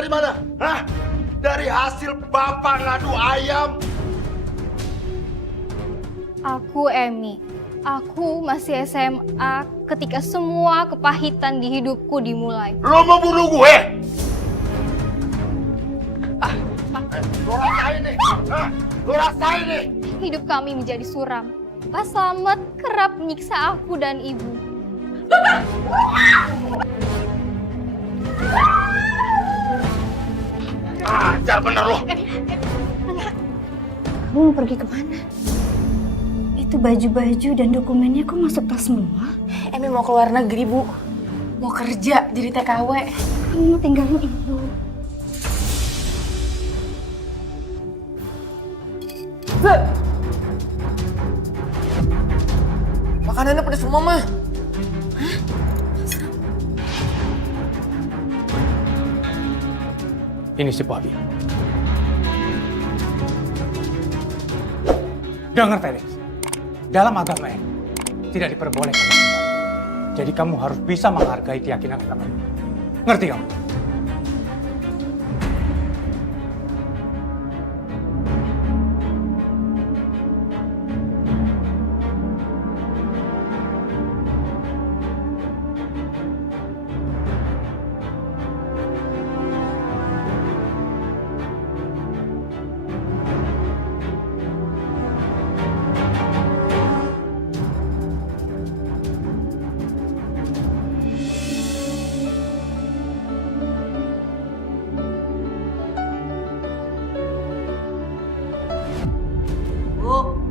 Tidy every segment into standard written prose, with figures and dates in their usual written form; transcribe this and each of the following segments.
dari mana? Hah? Dari hasil bapak ngadu ayam. Aku Emi. Aku masih SMA ketika semua kepahitan di hidupku dimulai. Lo mau bunuh gue? Lo rasain nih. Hah? Lo rasain nih. Hidup kami menjadi suram. Pak Slamet kerap menyiksa aku dan ibu. Ajar bener lo. Kamu mau pergi kemana? Itu baju-baju dan dokumennya kok masuk tas semua? Emi mau keluar negeri, Bu. Mau kerja jadi TKW. Kamu mau tinggalin ibu? Makanannya pedes semua, Mah. Ini si Bobby. Dengar Felix, dalam agama ini tidak diperbolehkan. Jadi kamu harus bisa menghargai keyakinan agama ini. Ngerti kamu?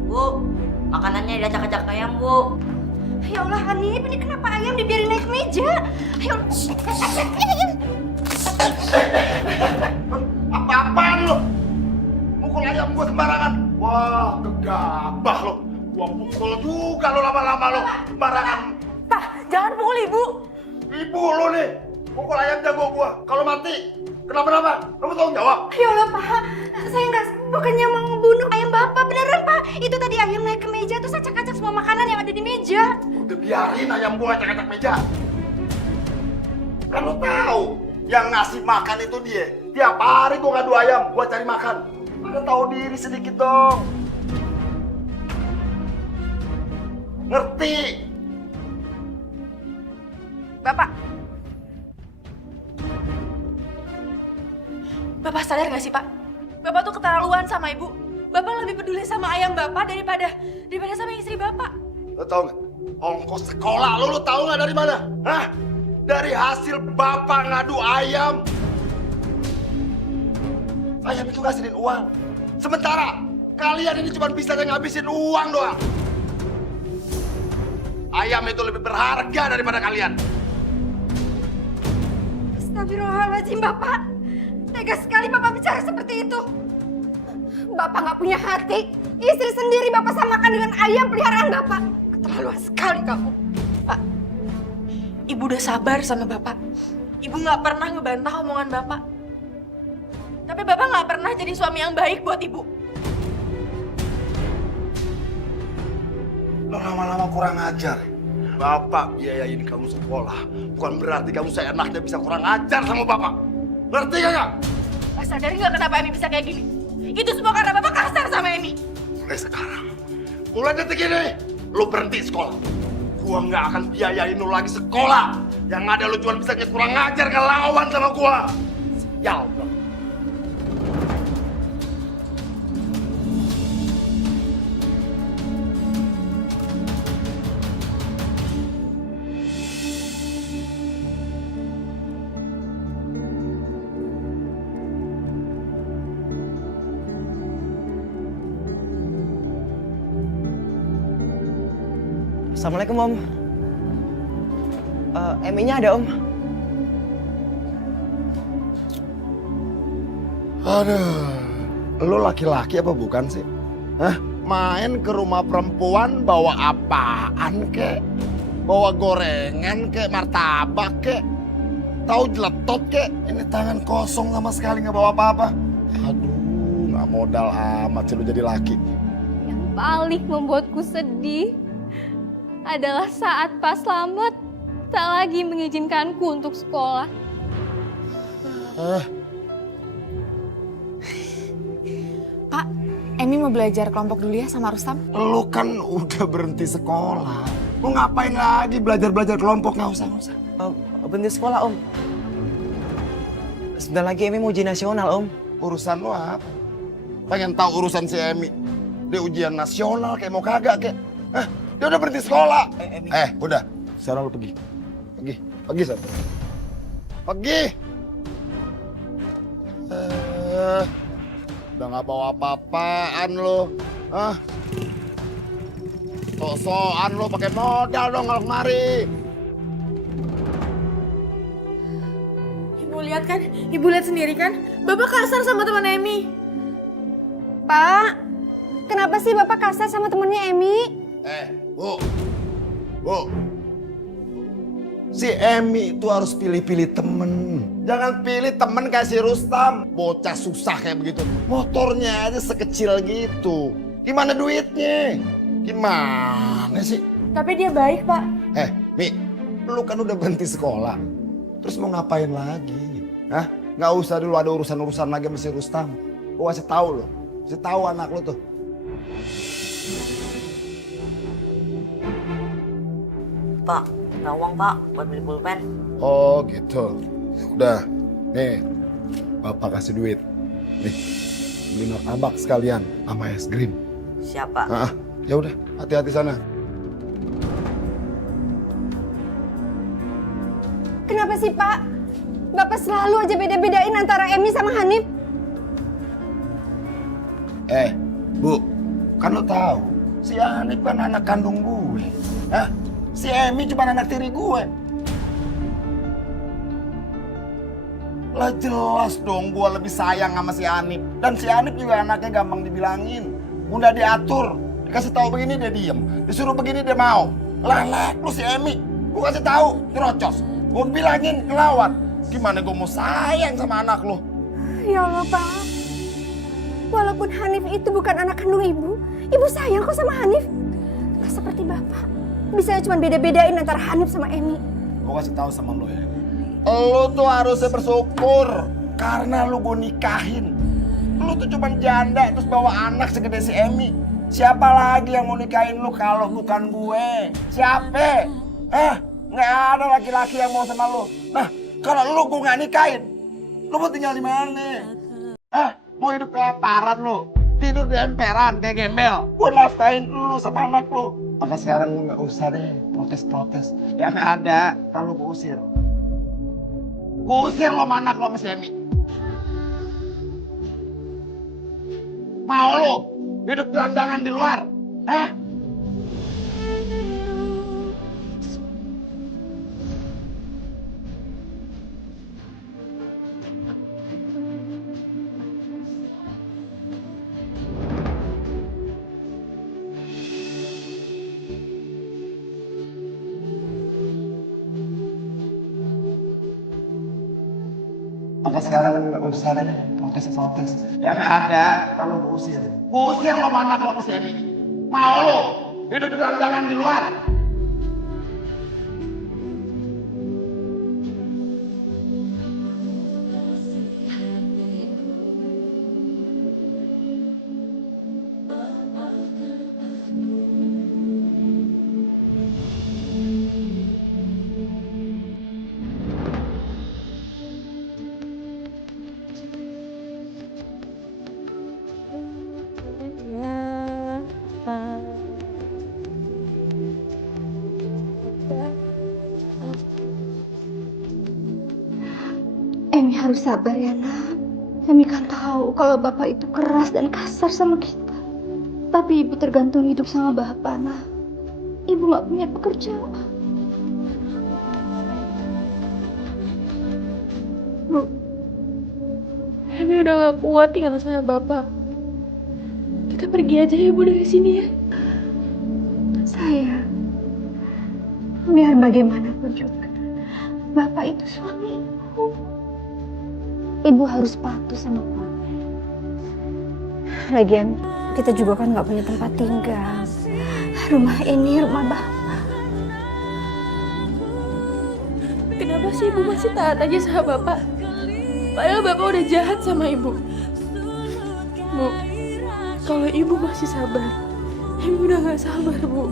Bu, makanannya diacak-acak ayam, Bu. Ya Allah Hanif, ini kenapa ayam dibiarin naik meja? Ayo, Apa-apaan lo? Mukul ayam gue sembarangan. Wah, gegabah lo. Gua pukul juga lo lama-lama lo. Sembarangan. Pak, jangan pukul Ibu. Ibu lo nih. Pukul ayam jago gua. Kalau mati, kenapa-napa? Lo mau tanggung jawab? ya Allah Pak, saya bukannya mau ngebunuh ayam Bapak, beneran Pak. Itu tadi ayam naik ke meja, terus acak-acak semua makanan yang ada di meja. Udah biarin ayam gua acak-acak meja. Kan lo tahu yang ngasih makan itu dia. Tiap hari gua ngadu ayam, gua cari makan. Ada tahu diri sedikit dong. Ngerti? Bapak sadar nggak sih, Pak? Bapak tuh keterlaluan sama Ibu. Bapak lebih peduli sama ayam Bapak daripada sama istri Bapak. Lo tau nggak? Ongkos sekolah lo tahu nggak dari mana? Hah? Dari hasil bapak ngadu ayam. Ayam itu ngasihin uang. Sementara kalian ini cuma bisa ngabisin uang doang. Ayam itu lebih berharga daripada kalian. Astagfirullahaladzim Bapak. Tega sekali Bapak bicara seperti itu. Bapak nggak punya hati. Istri sendiri Bapak samakan dengan ayam peliharaan Bapak. Keterlaluan sekali kamu. Pak, Ibu udah sabar sama Bapak. Ibu nggak pernah ngebantah omongan Bapak. Tapi Bapak nggak pernah jadi suami yang baik buat Ibu. Lo lama-lama kurang ajar. Bapak biayain kamu sekolah. Bukan berarti kamu seenaknya bisa kurang ajar sama bapak. Ngerti gak? Pak sadar nggak kenapa Emi bisa kayak gini? Itu semua karena Bapak kasar sama Emi. Mulai detik ini, lo berhenti sekolah. Gua nggak akan biayain lo lagi sekolah. Yang ada lo cuma bisa kurang ajar ngelawan sama gua. Sial. Assalamualaikum Om. Emi-nya ada Om. Aduh, lo laki-laki apa bukan sih? Hah? Main ke rumah perempuan bawa apaan kek? Bawa gorengan kek, martabak kek? Tahu jeletot kek? Ini tangan kosong sama sekali nggak bawa apa-apa. Aduh, nggak modal amat sih lo jadi laki. Yang paling membuatku sedih adalah saat Pak Slamet tak lagi mengizinkanku untuk sekolah. Emi mau belajar kelompok dulu ya sama Rustam. Lu kan udah berhenti sekolah. Lu ngapain lagi belajar-belajar kelompok? Nggak usah. Berhenti sekolah om. Sebentar lagi Emi mau ujian nasional om. Urusan lu apa? Pengen tahu urusan si Emi? Dia ujian nasional kayak mau kagak kayak. Dia udah berhenti sekolah. Udah. Sekarang lu pergi. Pergi Sat. Pergi. Udah nggak bawa apa-apaan lu. Sok-sokan lu pakai modal dong kalau kemari. Ibu lihat kan? Ibu lihat sendiri kan? Bapak kasar sama teman Emi. Pak, kenapa sih Bapak kasar sama temennya Emi? Bu. Si Emi itu harus pilih-pilih temen. Jangan pilih temen kayak si Rustam. Bocah susah kayak begitu. Motornya aja sekecil gitu. Gimana duitnya? Gimana sih? Tapi dia baik, Pak. Mi, lu kan udah berhenti sekolah. Terus mau ngapain lagi? Nggak usah dulu ada urusan-urusan lagi sama si Rustam. Gua kasih tahu lo. Kasih tahu anak lu tuh. Pak, ada uang pak buat beli pulpen. Oh gitu. Udah, nih bapak kasih duit. Nih, beli martabak sekalian sama es krim. Siapa? Ya udah, hati-hati sana. Kenapa sih Pak? Bapak selalu aja beda-bedain antara Emi sama Hanif. Bu, kan lo tahu si Hanif kan anak kandung gue. Si Emi cuma anak tiri gue. Lah jelas dong gue lebih sayang sama si Hanif. Dan si Hanif juga anaknya gampang dibilangin. Udah diatur, dikasih tahu begini dia diem. Disuruh begini dia mau. Lelek lu si Emi. Gue kasih tahu, terocos. Gue bilangin ngelawan. Gimana gue mau sayang sama anak lu? Ya Allah Pak. Walaupun Hanif itu bukan anak kandung ibu sayang kok sama Hanif. Nggak seperti Bapak. Bisa cuma beda-bedain antara Hanif sama Emi. Gue kasih tahu sama lo ya. Lo tuh harusnya bersyukur karena lo gue nikahin. Lo tuh cuma janda terus bawa anak segede si Emi. Siapa lagi yang mau nikahin lo kalau bukan gue? Siapa? Nggak ada laki-laki yang mau sama lo. Nah, kalau lo gue nggak nikahin, lo mau tinggal di mana? Mau hidup kayak parat lo? Tidur di emperan kayak gembel? Gue nafkahin lo sama anak lo. Maka sekarang lu nggak usah deh protes-protes. Yang ada kalau gue usir. Gue usir lo sama anak lo sama si Emi. Mau lo hidup gelandangan di luar? Maka sekarang nggak usah deh protes-protes. Yang ada kalau gue usir. Gue usir lo sama anak lo ke sini. Mau lo hidup gelandangan di luar? Emi harus sabar ya nak. Emi kan tahu kalau Bapak itu keras dan kasar sama kita. Tapi Ibu tergantung hidup sama Bapak nak. Ibu nggak punya pekerjaan. Bu, Emi udah gak kuat tinggal sama Bapak. Kita pergi aja ya Bu dari sini ya. Sayang, biar bagaimanapun juga, Bapak itu suami Ibu. Ibu harus patuh sama Bapak. Lagian kita juga kan nggak punya tempat tinggal. Rumah ini rumah Bapak. Kenapa sih Ibu masih taat aja sama Bapak? Padahal Bapak udah jahat sama Ibu. Bu, Kalau ibu masih sabar, ibu udah gak sabar, Bu.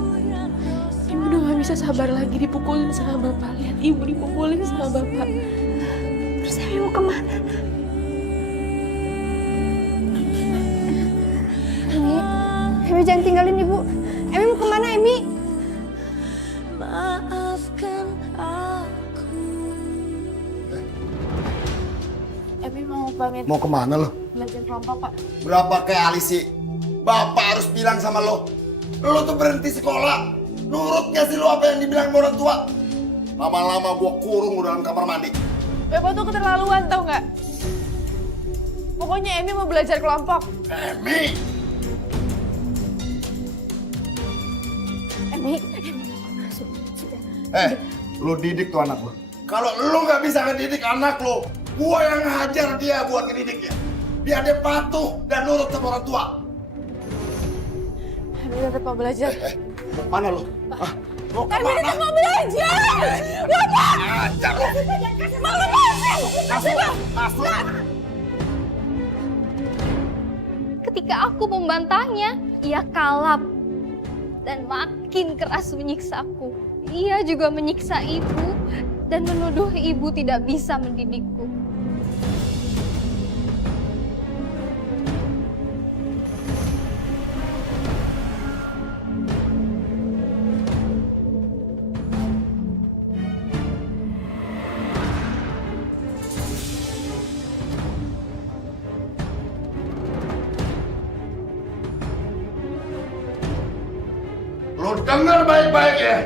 Ibu udah gak bisa sabar lagi dipukulin sama bapak. Lihat ibu dipukulin sama bapak. Terus Emi mau kemana? Emi jangan tinggalin ibu. Emi mau kemana, Emi? Emi mau pamit Mau kemana lo? belajar kelompok, Pak. Berapa kali sih Bapak harus bilang sama lo? Lo tuh berhenti sekolah. Nurut gak sih lo apa yang dibilang orang tua? Lama-lama gua kurung dalam kamar mandi. Bapak tuh keterlaluan, tau nggak? Pokoknya Emi mau belajar kelompok. Emi! Emi. Lo didik tuh anak lo. Kalau lo nggak bisa ngedidik anak lo, gua yang ngajar dia buat ngedidiknya. Biar dia patuh dan nurut sama orang tua. Emi tetap mau belajar. Mau kemana lo? Hah? Mau kemana? Emi tetap mau belajar. Bapak! Ajar lo. Mau lepasin! Masuk. Ketika aku membantahnya, ia kalap dan makin keras menyiksaku. Ia juga menyiksa ibu dan menuduh ibu tidak bisa mendidikku. Lo denger baik-baik ya.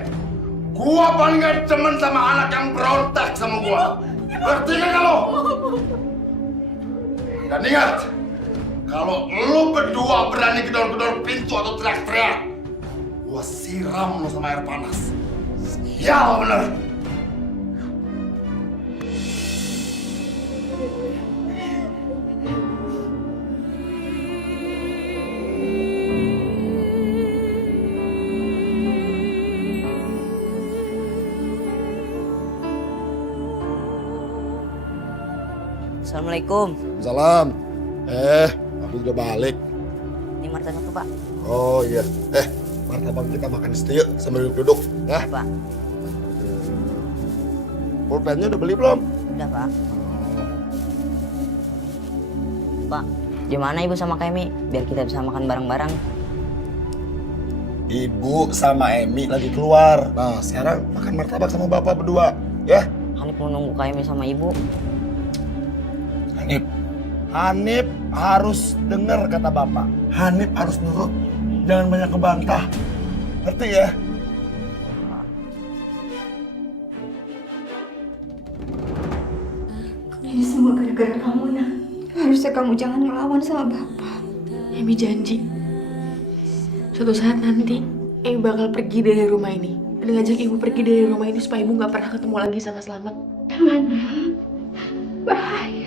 Gua paling gak demen sama anak yang berontak sama gua. Ngerti gak lo? Dan ingat, kalau lo berdua berani gedor-gedor pintu atau teriak-teriak, gua siram lo sama air panas. Sial bener. Assalamualaikum. Salam. Aku udah balik. Ini martabak tuh, Pak. Oh iya. Martabak kita makan di situ yuk sambil duduk. Ya. Pak. Pulpennya udah beli belum? Udah, Pak. Pak, gimana Ibu sama Kak Emi? Biar kita bisa makan bareng-bareng. Ibu sama Emi lagi keluar. Nah, sekarang makan martabak sama bapak berdua. Ya. Hanif mau nunggu Kak Emi sama Ibu. Hanif harus dengar kata bapak. Hanif harus nurut. Jangan banyak ngebantah. Ngerti ya? Ini semua gara-gara kamu, Nak. Harusnya kamu jangan ngelawan sama bapak. Emi janji, suatu saat nanti Emi bakal pergi dari rumah ini. Dan ngajak ibu pergi dari rumah ini supaya ibu gak pernah ketemu lagi sama Selamat. Jangan, bahaya.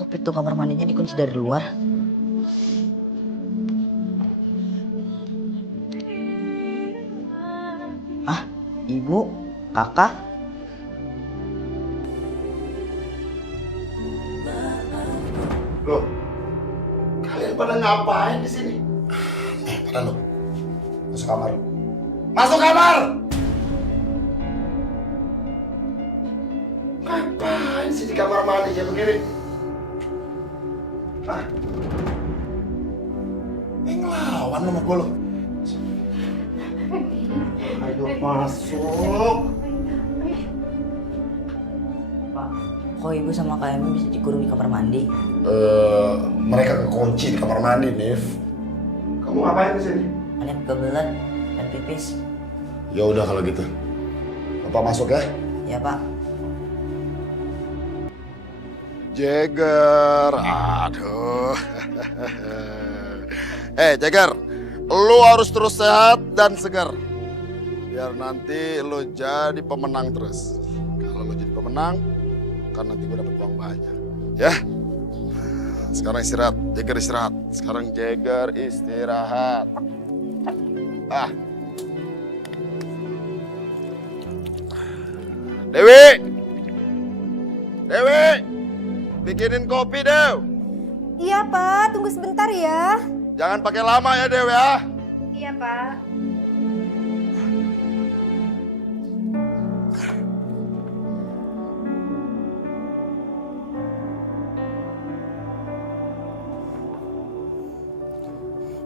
Tapi tuh kamar mandinya dikunci dari luar. Ah, Ibu, Kakak. Loh, kalian pada ngapain di sini? Pada lo. Masuk kamar. Masuk kamar! Ngapain sih di kamar mandi kayak begini? Hah? Ngelawan lo sama gue lo. Ayo masuk. Pak, Kok ibu sama Kak Emi bisa dikurung di kamar mandi? Mereka kekunci di kamar mandi, Nif. Kamu ngapain di sini? Lihat kebelet dan pipis. Ya udah kalau gitu. Bapak masuk ya. Ya Pak. Jagger, aduh. Jagger, lu harus terus sehat dan segar. Biar nanti lu jadi pemenang terus. Kalau lu jadi pemenang, kan nanti gue dapat uang banyak. Ya. Sekarang istirahat, Jagger istirahat. Sekarang Jagger istirahat. Dewi! Dewi! Bikinin kopi, Dew. Iya, Pak. Tunggu sebentar ya. Jangan pakai lama ya, Dew ya. Iya, Pak.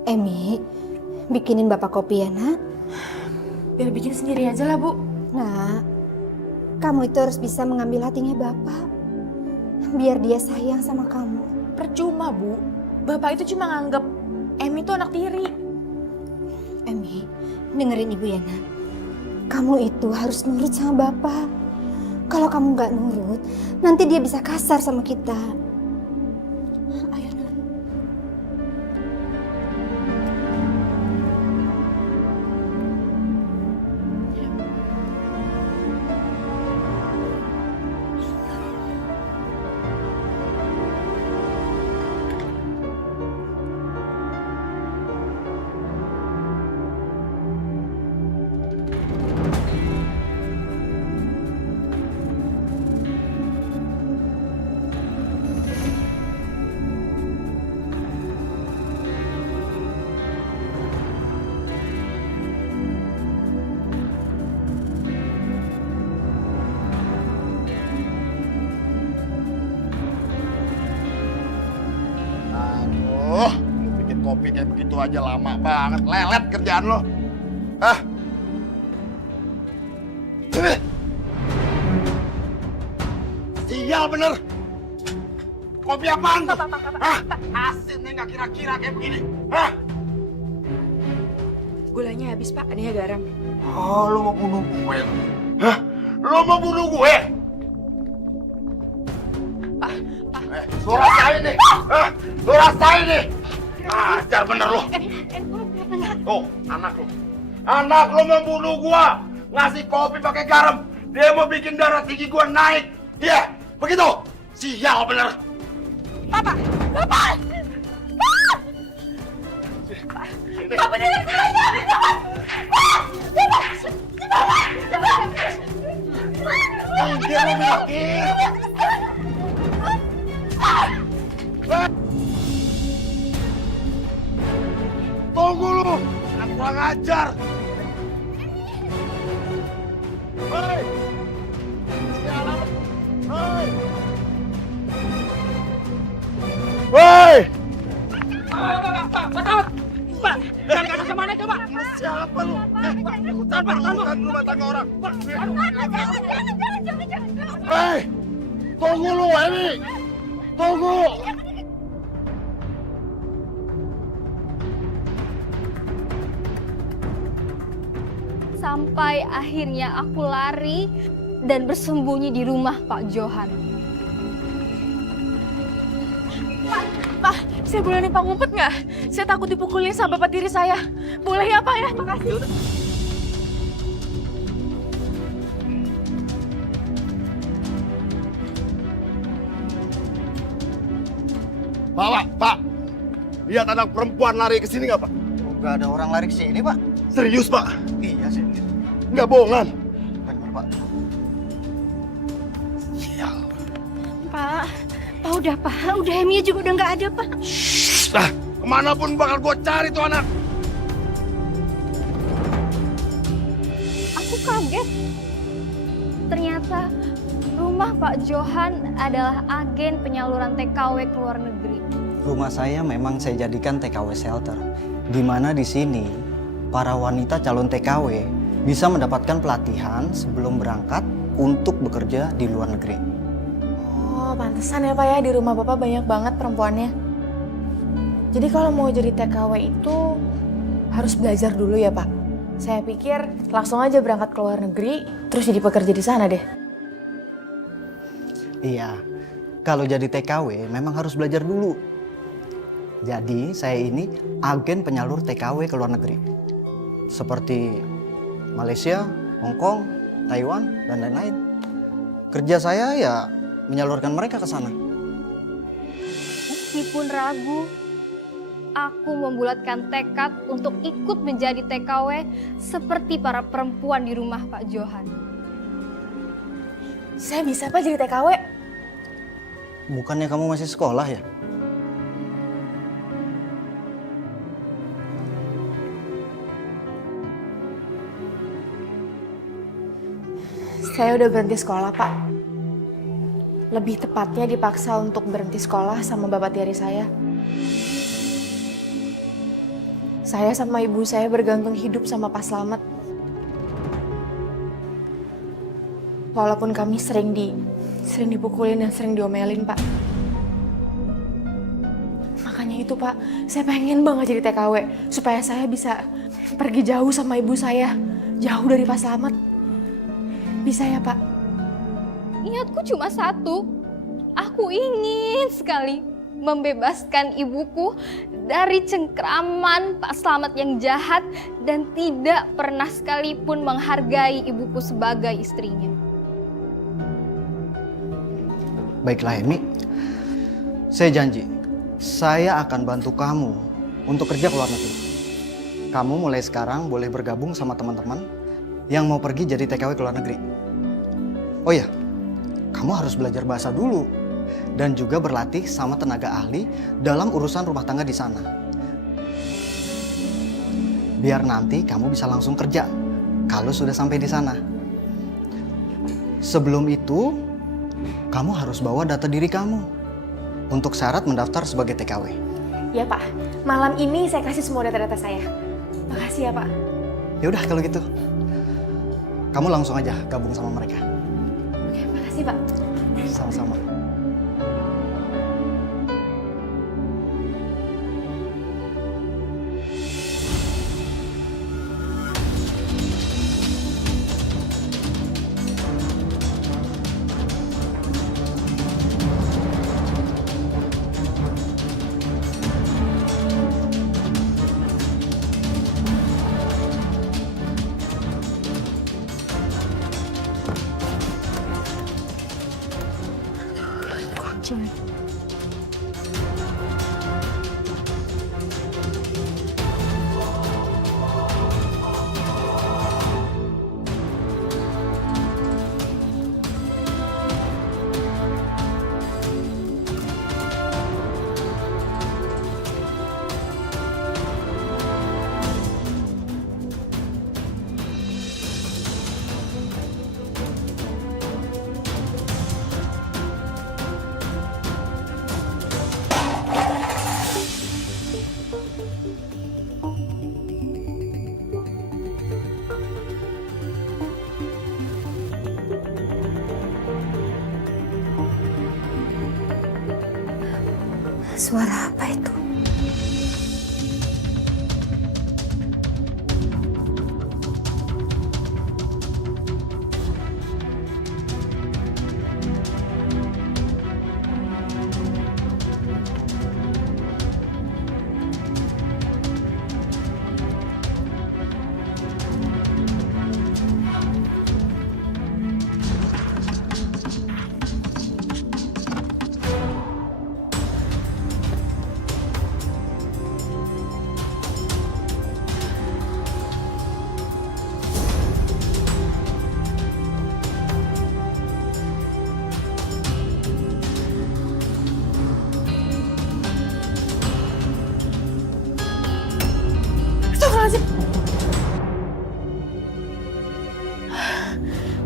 Emi, bikinin Bapak kopi ya, Nak. Biar bikin sendiri aja lah, Bu. Nak, kamu itu harus bisa mengambil hatinya Bapak. Biar dia sayang sama kamu. Percuma, Bu. Bapak itu cuma nganggep Emi itu anak tiri. Emi, dengerin Ibu ya, Nak. Kamu itu harus nurut sama Bapak. Kalau kamu nggak nurut, nanti dia bisa kasar sama kita. Ayo, Nak. Aduh, lu bikin kopi kayak begitu aja lama banget. Lelet kerjaan lo. Hah? Sial bener. Kopi apaan tuh? Hah? Asinnya nggak kira-kira kayak begini. Hah? Gulanya habis, Pak. Adanya garam. Oh, lu mau bunuh gue? Hah? Lu mau bunuh gue? Lu rasain nih. Hah? Lu rasain nih. Ajar bener lu. Tuh, anak lu. Anak lu membunuh gua. Ngasih kopi pakai garam. Dia mau bikin darah tinggi gua naik. Iya, begitu. Sial bener. Bapak! Bapak! Bapak dengar saya! Dia mau mikir. Tunggu lu. Anak kurang ajar. Hei! Sialan. Hei! Hei! Siapa lu? Bukan rumah tangga orang. Hei! Tunggu lu, Emi! Tunggu! Sampai akhirnya aku lari dan bersembunyi di rumah Pak Johan. Pak, saya boleh numpang ngumpet nggak? Saya takut dipukulin sama bapak tiri saya. Boleh ya, Pak ya? Makasih. Pak, lihat anak perempuan lari ke sini nggak, Pak? Nggak ada orang lari ke sini, Pak. Serius, Pak? Iya sih. Nggak bohongan? Benar, Pak. Sial. Pak, udah Pak. Udah Emi juga udah nggak ada, Pak. Nah, kemanapun bakal gue cari tuh anak. Aku kaget. Ternyata rumah Pak Johan adalah agen penyaluran TKW ke luar negeri. Rumah saya memang saya jadikan TKW shelter. Di mana di sini para wanita calon TKW bisa mendapatkan pelatihan sebelum berangkat untuk bekerja di luar negeri. Oh, pantesan ya Pak ya, di rumah Bapak banyak banget perempuannya. Jadi kalau mau jadi TKW itu harus belajar dulu ya Pak? Saya pikir langsung aja berangkat ke luar negeri, terus jadi pekerja di sana deh. Iya, kalau jadi TKW memang harus belajar dulu. Jadi saya ini agen penyalur TKW ke luar negeri. Seperti Malaysia, Hong Kong, Taiwan, dan lain-lain. Kerja saya ya menyalurkan mereka ke sana. Meskipun ragu, aku membulatkan tekad untuk ikut menjadi TKW seperti para perempuan di rumah Pak Johan. Saya bisa Pak jadi TKW? Bukannya kamu masih sekolah ya? Saya udah berhenti sekolah Pak. Lebih tepatnya dipaksa untuk berhenti sekolah sama bapak tiri saya. Saya sama ibu saya bergantung hidup sama Pak Slamet. Walaupun kami sering dipukulin dan sering diomelin, Pak. Makanya itu, Pak, saya pengen banget jadi TKW supaya saya bisa pergi jauh sama ibu saya, jauh dari Pak Slamet. Bisa ya, Pak? Niatku cuma satu, aku ingin sekali membebaskan ibuku dari cengkraman Pak Slamet yang jahat dan tidak pernah sekalipun menghargai ibuku sebagai istrinya. Baiklah Emi, saya janji, saya akan bantu kamu untuk kerja ke luar negeri. Kamu mulai sekarang boleh bergabung sama teman-teman yang mau pergi jadi TKW ke luar negeri. Oh iya, kamu harus belajar bahasa dulu dan juga berlatih sama tenaga ahli dalam urusan rumah tangga di sana. Biar nanti kamu bisa langsung kerja kalau sudah sampai di sana. Sebelum itu, kamu harus bawa data diri kamu untuk syarat mendaftar sebagai TKW. Ya, Pak. Malam ini saya kasih semua data-data saya. Makasih ya, Pak. Ya udah kalau gitu, kamu langsung aja gabung sama mereka. Oke, makasih, Pak. Sama-sama. Suara apa itu?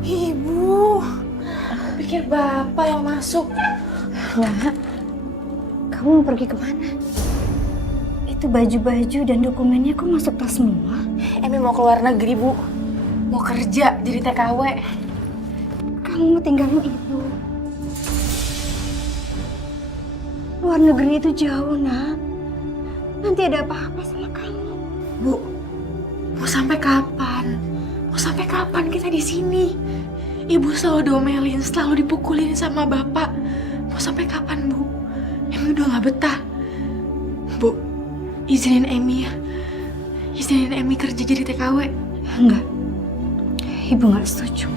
Ibu, pikir bapak yang masuk. Nak, kamu mau pergi kemana? Itu baju-baju dan dokumennya kok masuk tas semua? Emi mau keluar negeri, Bu. Mau kerja jadi TKW. Kamu mau tinggalin ibu. luar negeri itu jauh, Nak. Nanti ada apa-apa sama kamu. Bu, mau sampai kapan? Mau sampai kapan kita di sini? Ibu selalu diomelin, selalu dipukulin sama bapak. Mau sampai kapan, Bu? Emi udah gak betah. Bu, izinin Emi ya. Izinin Emi kerja jadi TKW. Enggak. Ibu nggak setuju.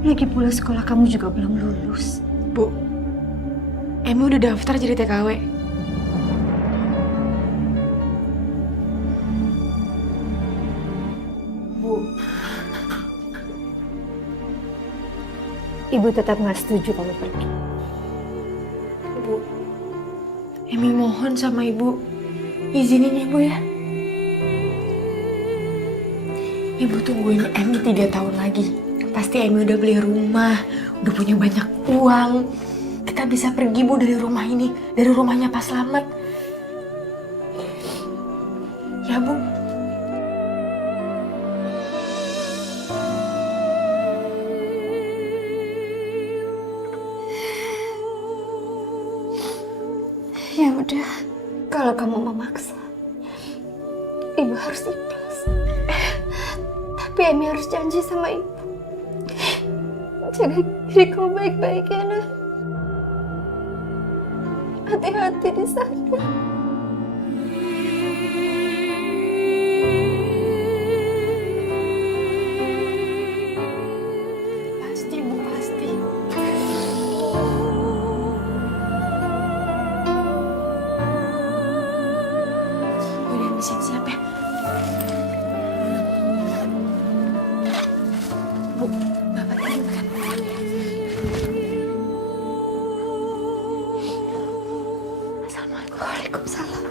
Lagi pula sekolah kamu juga belum lulus. Bu, Emi udah daftar jadi TKW. Bu, Ibu tetap nggak setuju kamu pergi. Bu, Emi mohon sama Ibu, izinin Ibu ya. Ibu tungguin Emi 3 tahun lagi. Pasti Emi udah beli rumah, udah punya banyak uang. Kita bisa pergi, Bu, dari rumah ini, dari rumahnya Pak Slamet. Ya, Bu. Ya udah, kalau kamu memaksa, Ibu harus ikhlas. Tapi Emi harus janji sama Ibu. Jaga diri kamu baik-baik ya, Nak. Hati-hati di sana. Pasti, Bu, pasti. Udah, Emi siap-siap ya. Bu, Bapak tadi kan. Assalamualaikum. Waalaikumsalam.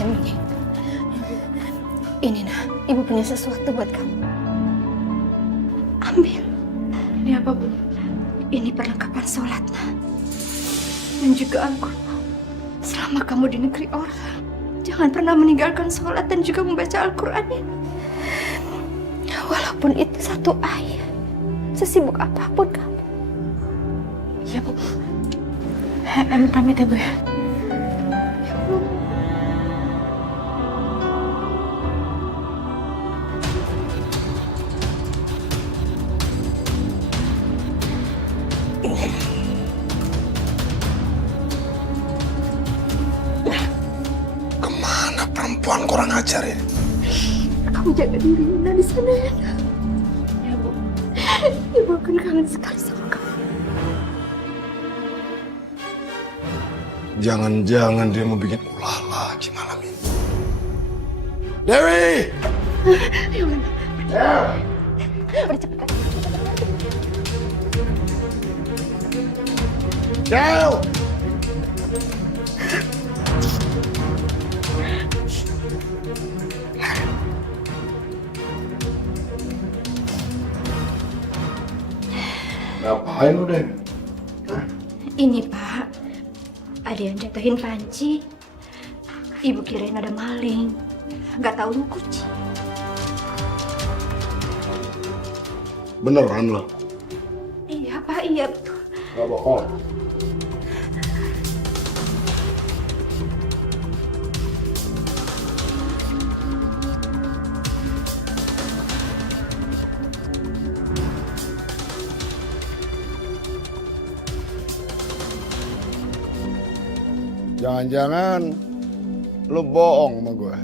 Emi, ini Nak, Ibu punya sesuatu buat kamu. Ambil. Ini apa, Bu? Ini perlengkapan sholat, Nak. Dan juga Al-Quran. Selama kamu di negeri orang, jangan pernah meninggalkan sholat dan juga membaca Al-Quran ya. Walaupun itu satu ayat, sesibuk apapun kamu. Iya, Bu. Emi pamit ya, Bu ya. Kemana perempuan kurang ajar ini? Kamu jaga diri Nak di sana ya. Ya, Bu. Ibu akan kangen sekali sama kamu. Jangan-jangan dia mau bikin ulah lagi malam ini. Dewi! Dew! Ngapain lu, Den? Ini Pak, ada yang jatuhin panci. Ibu kirain ada maling. Nggak tahu lu kucing. Beneran lo? Iya Pak, iya betul. Gak bohong. Jangan-jangan lu bohong sama gue.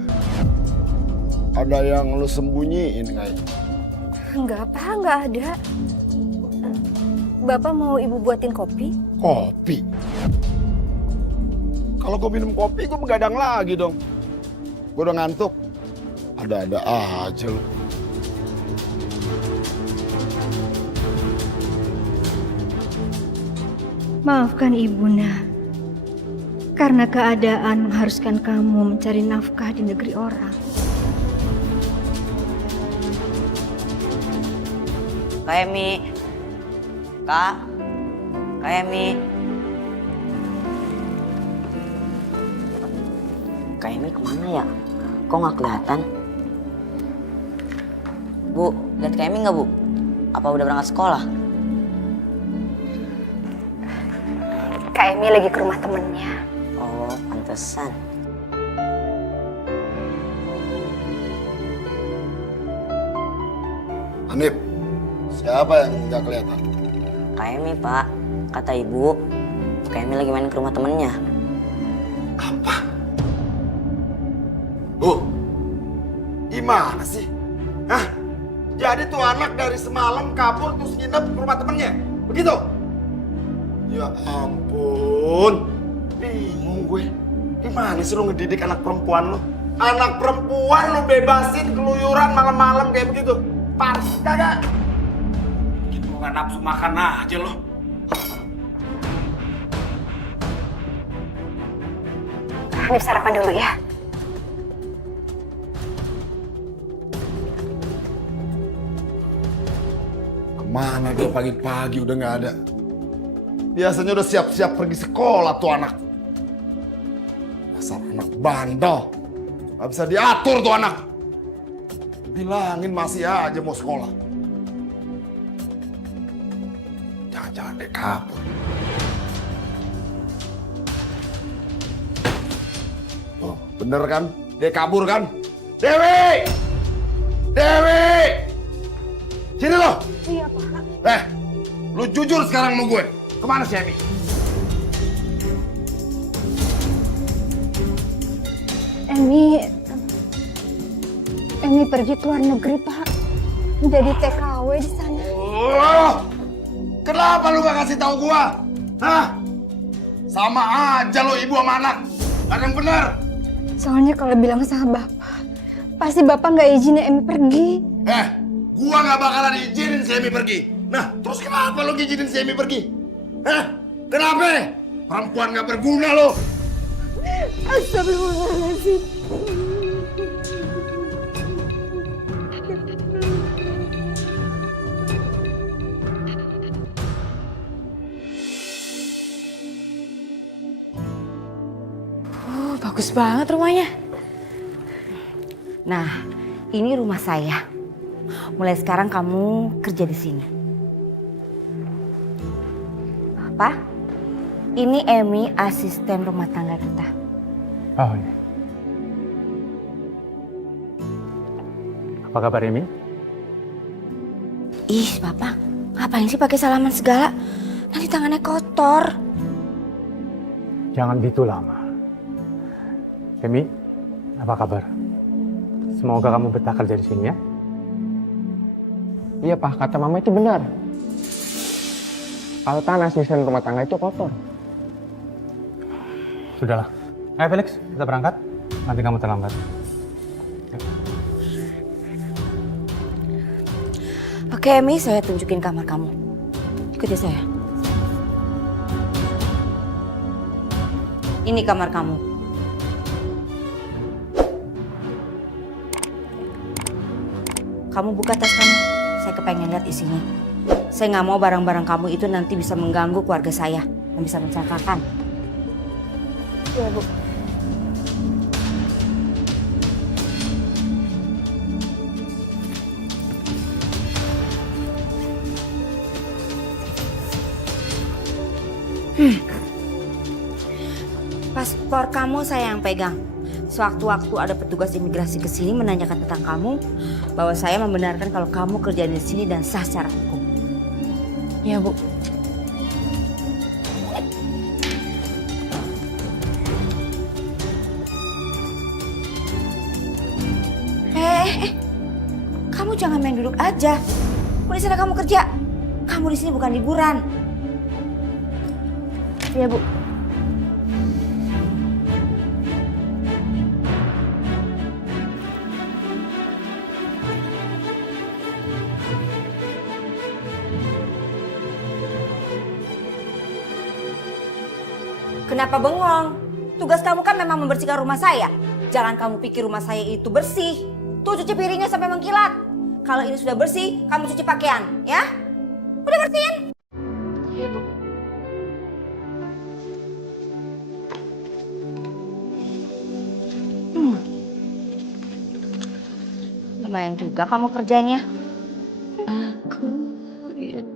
Ada yang lu sembunyiin kayaknya. Enggak Pak, nggak ada. Bapak mau Ibu buatin kopi? Kopi? Kalau gue minum kopi, gue begadang lagi dong. Gue udah ngantuk. Ada-ada aja lu. Maafkan Ibu, Nak. Karena keadaan mengharuskan kamu mencari nafkah di negeri orang. Kak Emi. Kak. Kak Emi. Kak Emi kemana ya? Kok nggak kelihatan? Bu, lihat Kak Emi nggak, Bu? Apa udah berangkat sekolah? Kak Emi lagi ke rumah temennya. Oh, pantesan. Hanif, siapa yang nggak kelihatan? Kak Emi, Pak. Kata Ibu, Kak Emi lagi main ke rumah temennya. Apa? Bu, gimana sih? Hah? Jadi tuh anak dari semalam kabur terus nginep ke rumah temennya? Begitu? Ya ampun, bingung gue. Gimana sih lu ngedidik anak perempuan lu? Anak perempuan lu bebasin keluyuran malam-malam kayak begitu? Parah kagak? Bikin gue gak nafsu makan aja lo. Hanif sarapan dulu ya. Kemana dia pagi-pagi udah gak ada? Biasanya udah siap-siap pergi sekolah tuh anak. Dasar anak bandel. Gak bisa diatur tuh anak. Bilangin masih aja mau sekolah. Jangan-jangan dia kabur. Oh, bener kan? Dia kabur kan? Dewi! Dewi! Sini lo! Iya, Pak. Lu jujur sekarang sama gue. Kemana si Emi? Emi pergi ke luar negeri, Pak. Jadi TKW di sana. Oh, kenapa lu gak kasih tahu gua? Hah? Sama aja lo ibu sama anak. Gak ada yang bener. Soalnya kalau bilang sama Bapak, pasti Bapak nggak izinin Emi pergi. Gua gak bakalan izinin si Emi pergi. Nah, terus kenapa lo ngizinin si Emi pergi? Hah? Kenapa? Perempuan gak berguna lo. Astagfirullahaladzim. Oh, bagus banget rumahnya. Nah, ini rumah saya. Mulai sekarang kamu kerja di sini. Pak, ini Emi, asisten rumah tangga kita. Oh iya. Apa kabar Emi? Ih, Bapak, ngapain sih pakai salaman segala? Nanti tangannya kotor. Jangan gitu lama. Emi, apa kabar? Semoga kamu betah kerja di sini ya. Iya Pak, kata Mama itu benar. Kalau tanah asisten rumah tangga itu kotor. Sudahlah. Ayo Felix, kita berangkat. Nanti kamu terlambat. Oke, Emi, saya tunjukin kamar kamu. Ikuti saya. Ini kamar kamu. Kamu buka tas kamu. Saya kepengen lihat isinya. Saya nggak mau barang-barang kamu itu nanti bisa mengganggu keluarga saya dan bisa mencelakakan. Iya, Bu. Paspor kamu saya yang pegang. Sewaktu-waktu ada petugas imigrasi ke sini menanyakan tentang kamu, bahwa saya membenarkan kalau kamu kerja di sini dan sah secara hukum. Iya, Bu. Kamu jangan main duduk aja. Kok di sana kamu kerja? Kamu di sini bukan liburan. Iya, Bu. Kenapa bengong? Tugas kamu kan memang membersihkan rumah saya. Jangan kamu pikir rumah saya itu bersih. Tuh cuci piringnya sampai mengkilat. Kalau ini sudah bersih, kamu cuci pakaian, ya? Udah bersihin? Lumayan juga kamu kerjanya. Aku terjatuh.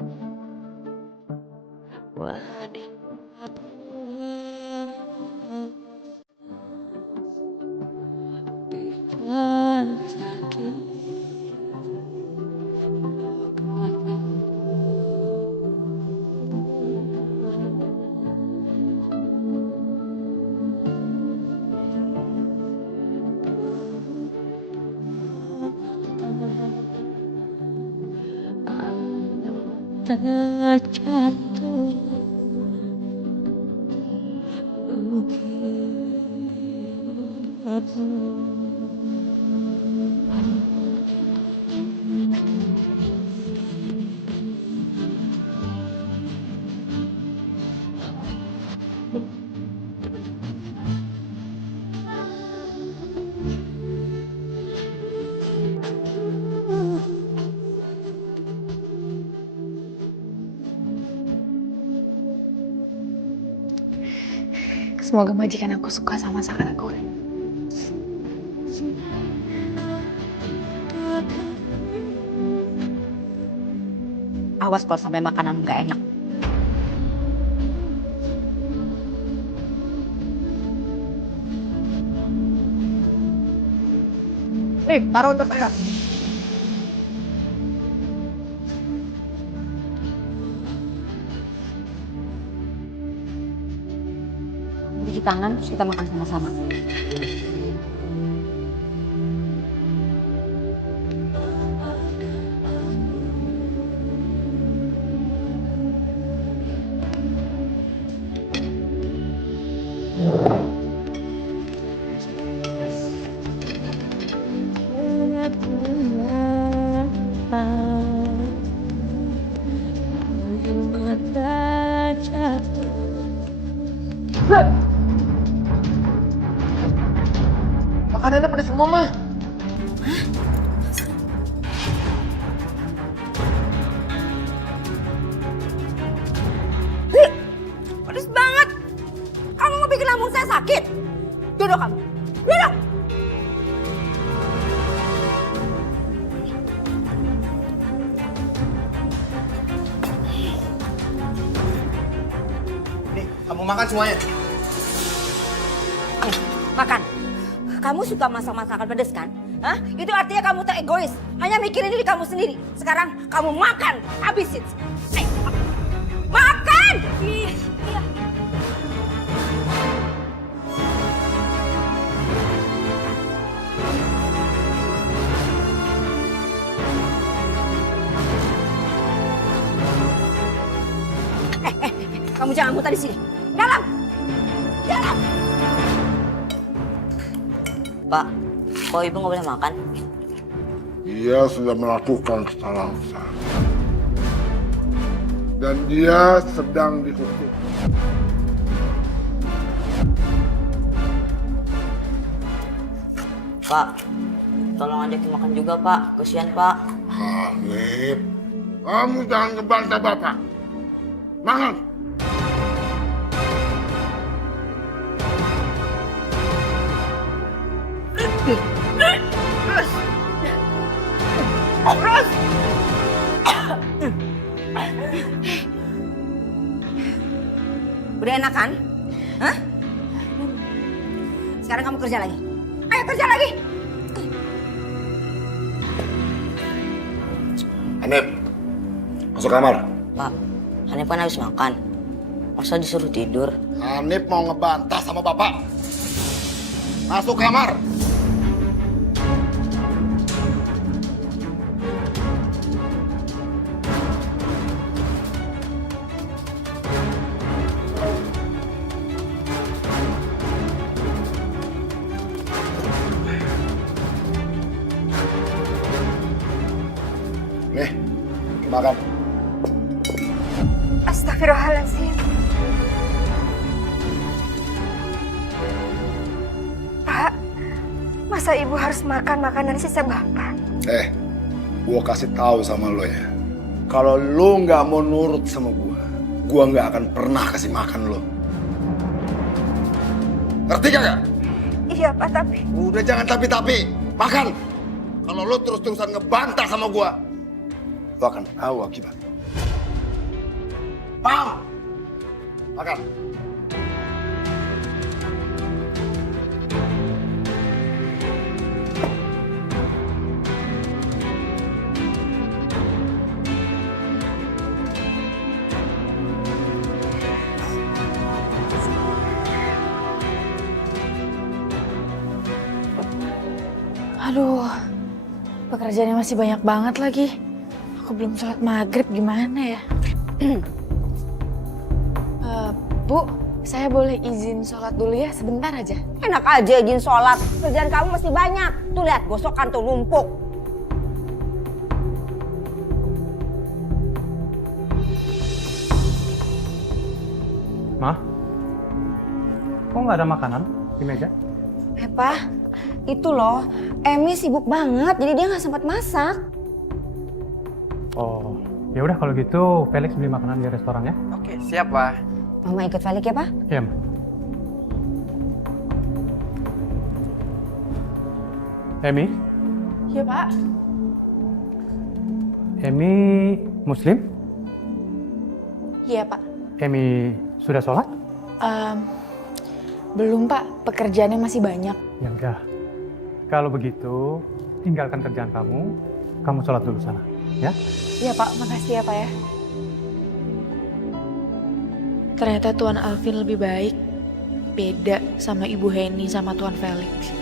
Semoga majikan aku suka sama masakan aku. Awas kalau sampai makanan nggak enak. Nih, taruh untuk saya. Cuci tangan, terus kita makan sama-sama. Makanannya pedes semua, Mah. Pedes banget. Kamu mau bikin lambung saya sakit? Duduk kamu. Duduk. Nih, kamu makan semuanya. Makan. Kamu suka masak-masakan pedes kan? Hah? Itu artinya kamu teregois. Hanya mikirin diri kamu sendiri. Sekarang kamu makan. Habisin. Makan! Iya. Kamu jangan muter di sini. Dalam! Dalam! Pak, kok ibu nggak boleh makan? Dia sudah melakukan kesalahan besar. Dan dia sedang dihukum. Pak, tolong ajakin makan juga, Pak. Kasihan, Pak. Hanif, kamu jangan ngebantah Bapak. Makan. Udah enak kan? Hah? Sekarang kamu kerja lagi. Ayo kerja lagi. Hanif, masuk kamar. Pak, Hanif kan habis makan. Masa disuruh tidur? Hanif mau ngebantah sama Bapak. Masuk kamar. Nih, makan. Astagfirullahaladzim. Masa ibu harus makan makanan sisa bapak? Gua kasih tahu sama lo ya. Kalau lo nggak mau nurut sama gua nggak akan pernah kasih makan lo. Ngerti gak? Iya Pak, tapi... Udah jangan tapi-tapi. Makan. Kalau lo terus-terusan ngebantah sama gua, lo akan tahu akibat. Paham? Makan. Aduh, pekerjaannya masih banyak banget lagi. Aku belum sholat maghrib, gimana ya? Bu, saya boleh izin sholat dulu ya, sebentar aja. Enak aja izin sholat. Kerjaan kamu masih banyak. Tuh lihat, gosokan tuh numpuk. Ma, kok nggak ada makanan di meja? Pak, itu loh, Emi sibuk banget, jadi dia nggak sempat masak. Oh, ya udah kalau gitu Felix beli makanan di restoran ya. Oke, siap, Pak. Mama ikut Felix ya, Pak? Iya, Ma. Emi, Iya Pak. Emi Muslim? Iya Pak. Emi sudah sholat? Belum Pak, pekerjaannya masih banyak. Ya udah. Kalau begitu, tinggalkan kerjaan kamu sholat dulu sana, ya? Iya Pak, makasih ya Pak ya. Ternyata Tuan Alvin lebih baik. Beda sama Ibu Heni sama Tuan Felix.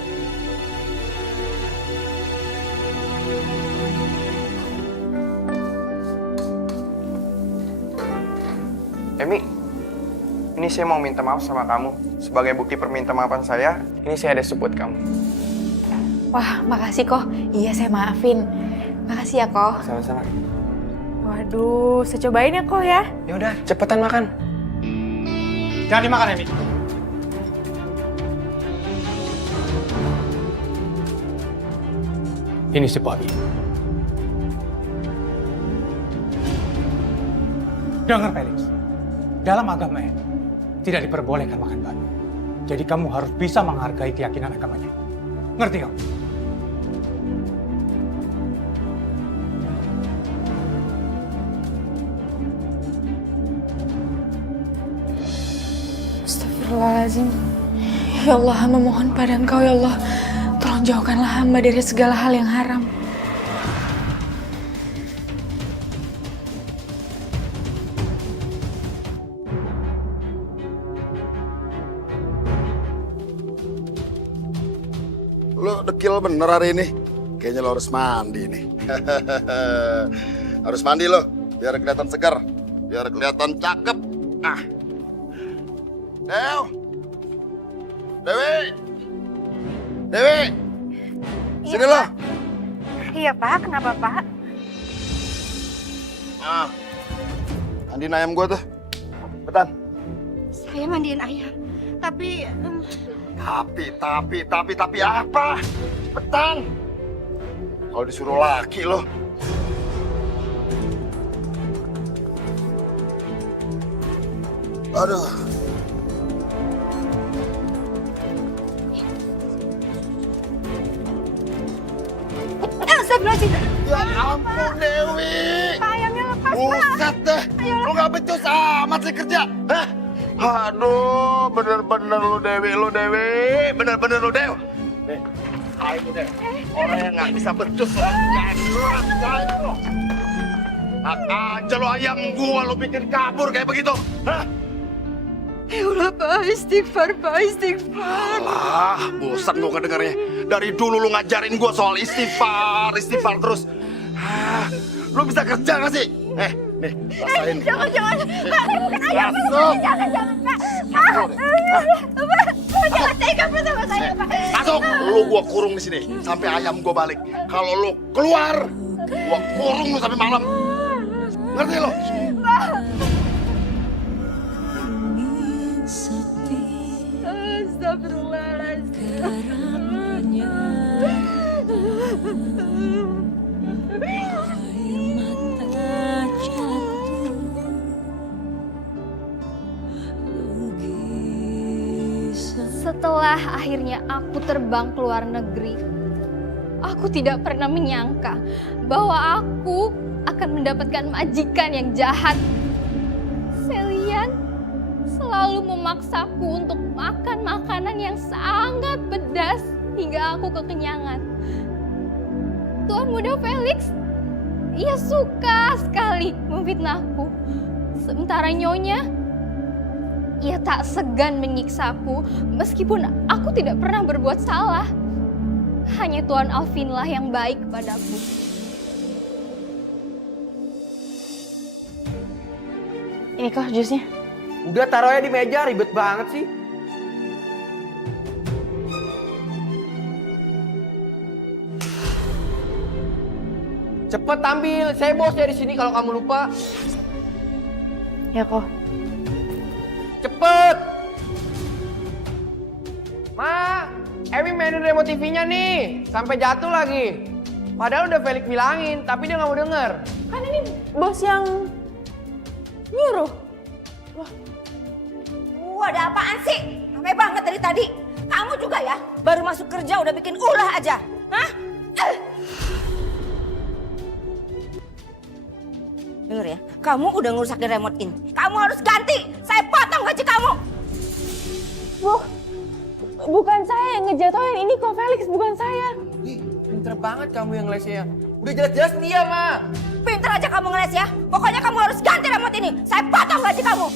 Emi, ini saya mau minta maaf sama kamu. Sebagai bukti permintaan saya, ini saya ada sup buat kamu. Wah, makasih kok. Iya, saya maafin. Makasih ya kok. Sama-sama. Waduh, saya cobain ya kok ya. Ya udah, cepetan makan. Jangan dimakan, Emi. Ini si babi. Dengar, Felix. Dalam agama ini, tidak diperbolehkan makan babi. Jadi kamu harus bisa menghargai keyakinan agamanya. Ngerti kamu? Astagfirullahaladzim. Ya Allah, hamba mohon pada Engkau ya Allah. Tolong jauhkanlah hamba dari segala hal yang haram. Lo dekil bener hari ini. Kayaknya lo harus mandi nih. Harus mandi lo, biar kelihatan segar, biar kelihatan cakep. Ah. Dewi. Sini lo. Iya Pak, kenapa Pak? Mandiin ayam gua tuh. Betan. Saya mandiin ayam, tapi... Tapi apa? Cepetan. Kalau disuruh laki lo. Aduh. Astagfirullahaladzim. Ya ampun Dewi. Ayamnya lepas, Pak. Buset deh. Lo gak becus amat sih kerja. Hah? Aduh, bener-bener lu Dewi. Bener-bener lu Dew. Nih, ayo deh. Orang yang gak bisa becus. Aja lo ayam gua lo bikin kabur kayak begitu. Hah? Ya Allah Pak, istighfar Pak, istighfar. Alah, bosan gua ngedengarnya. Dari dulu lu ngajarin gua soal istighfar terus. Lu bisa kerja gak sih? Nih, rasain. Jangan. Pak, ini bukan ayam. Masuk. Jangan, Pak. Pak, jangan tega sama saya, Pak. Masuk. Lu gua kurung di sini sampai ayam gua balik. Kalau lu keluar, gua kurung lu sampai malam. Ngerti lu? Astagfirullahaladzim. Setelah akhirnya aku terbang ke luar negeri, aku tidak pernah menyangka bahwa aku akan mendapatkan majikan yang jahat. Selian selalu memaksaku untuk makan makanan yang sangat pedas hingga aku kekenyangan. Tuan muda Felix, ia suka sekali memfitnahku. Sementara Nyonya, ia tak segan menyiksaku meskipun aku tidak pernah berbuat salah. Hanya Tuan Alvinlah yang baik kepadaku. Ini kok jusnya. Udah taruh aja di meja, ribet banget sih. Cepet ambil, saya bos dari sini kalau kamu lupa. Ya kok. Cepet! Ma, Emi mainin remote TV-nya nih, sampai jatuh lagi. Padahal udah Felix bilangin, tapi dia nggak mau denger. Kan ini bos yang nyuruh. Ada apaan sih? Ramai banget dari tadi. Kamu juga ya, baru masuk kerja udah bikin ulah aja. Hah? Dengar ya, kamu udah ngerusakin remote ini. Kamu harus ganti. Saya potong gaji kamu. Bu, bukan saya yang ngejatuhin. Ini kok Felix, bukan saya. Ih, pinter banget kamu yang lesnya. Udah jelas-jelas dia, Ma. Pinter aja kamu ngeles ya. Pokoknya kamu harus ganti remote ini. Saya potong gaji kamu.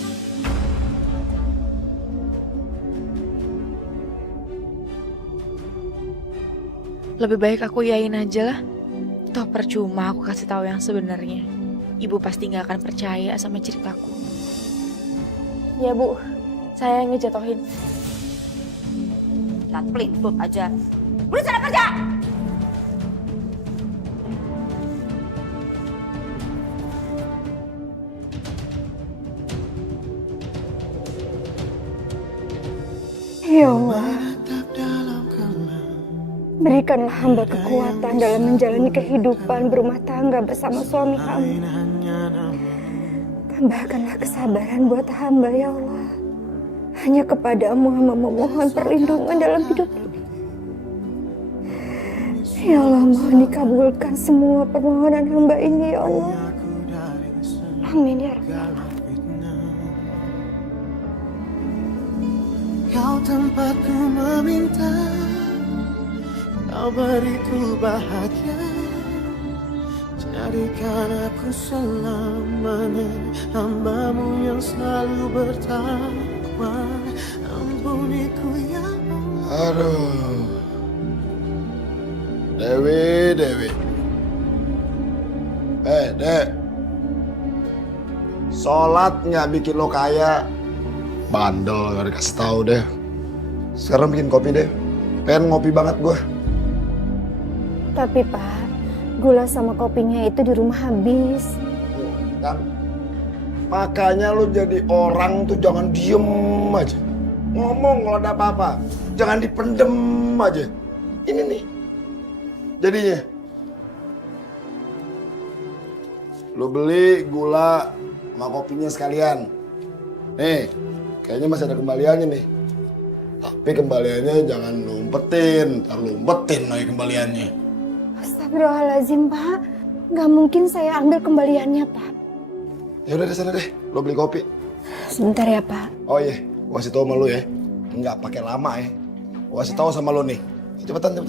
Lebih baik aku yain aja lah. Toh percuma aku kasih tahu yang sebenarnya. Ibu pasti nggak akan percaya sama ceritaku. Ya Bu, saya yang ngejatuhin. Lat pelintut aja. Udah sana kerja. Ya Allah, berikanlah hamba kekuatan dalam menjalani kehidupan berumah tangga bersama suami hamba. Tambahkanlah kesabaran buat hamba, ya Allah. Hanya kepadamu hamba memohon perlindungan dalam hidup ini. Ya Allah, mohon dikabulkan semua permohonan hamba ini, ya Allah. Amin ya Rabbal Alamin. Kau tempatku meminta, kau beriku bahagia, jadikan aku selamanya hambamu yang selalu bertakwa. Ampuniku ya Allah. Aduh. Dewi. Dek. Sholat nggak bikin lo kaya. Bandel, gak dikasih tahu deh. Sekarang bikin kopi deh. Pengen ngopi banget gue. Tapi Pak, gula sama kopinya itu di rumah habis. Kan? Makanya lu jadi orang tuh jangan diem aja. Ngomong kalau ada apa-apa. Jangan dipendem aja. Ini nih. Jadinya. Lu beli gula sama kopinya sekalian. Nih. Kayaknya masih ada kembaliannya nih. Tapi kembaliannya jangan lumpetin. Ntar lumpetin lagi kembaliannya. Astagfirullahaladzim, Pak. Gak mungkin saya ambil kembaliannya, Pak. Ya udah sana deh. Lo beli kopi. Sebentar ya, Pak. Oh iya, gua kasih tau sama lu ya. Nggak pakai lama ya. Gua kasih tahu sama lu nih. Cepetan.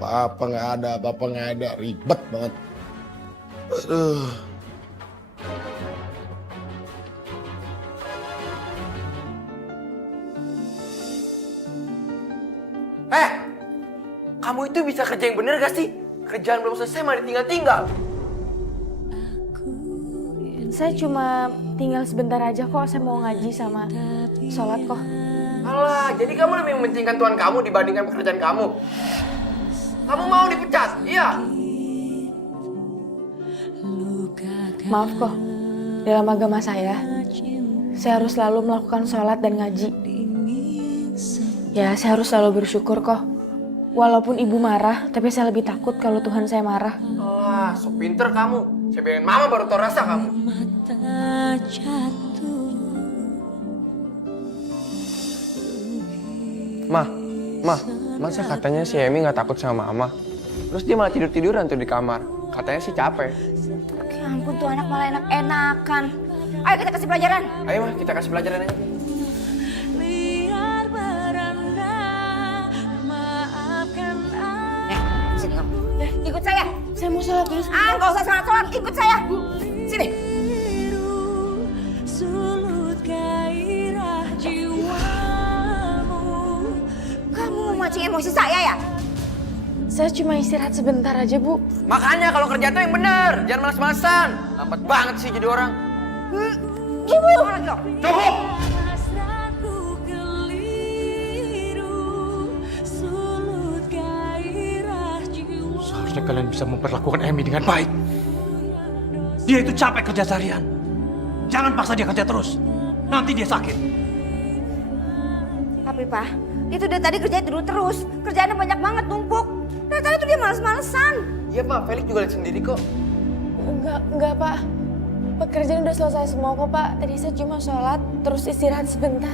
Apa-apa nggak ada. Ribet banget. Aduh. Kamu itu bisa kerja yang bener gak sih? Kerjaan belum selesai malah ditinggal-tinggal. Saya cuma tinggal sebentar aja kok. Saya mau ngaji sama sholat kok. Alah, jadi kamu lebih mementingkan Tuhan kamu dibandingkan pekerjaan kamu. Kamu mau dipecat, iya? Maaf kok, dalam agama saya harus selalu melakukan sholat dan ngaji. Ya, saya harus selalu bersyukur kok. Walaupun ibu marah, tapi saya lebih takut kalau Tuhan saya marah. Wah, so pinter kamu. Saya pengen mama baru tau rasa kamu. Masa katanya si Emi nggak takut sama mama? Terus dia malah tidur-tiduran tuh di kamar. Katanya sih capek. Ya ampun tuh anak malah enak-enakan. Ayo kita kasih pelajaran. Ayo mah, kita kasih pelajaran aja. Sini kamu. Ikut saya. Saya mau sholat dulu. Nggak usah sholat-sholat. Ikut saya. Sini. Kamu memancing emosi saya ya? Saya cuma istirahat sebentar aja, Bu. Makanya kalau kerja tuh yang bener, jangan malas-malasan. Lambat banget sih jadi orang. Ibu. Cukup! Seharusnya kalian bisa memperlakukan Emi dengan baik. Dia itu capek kerja seharian. Jangan paksa dia kerja terus. Nanti dia sakit. Tapi Pak, itu dari tadi kerjanya tidur terus. Kerjaannya banyak banget numpuk. Dari tadi tuh dia males-malesan. Iya Pak, Felix juga lihat sendiri kok. Enggak, Pak. Pekerjaan udah selesai semua kok, Pak. Tadi saya cuma sholat, terus istirahat sebentar.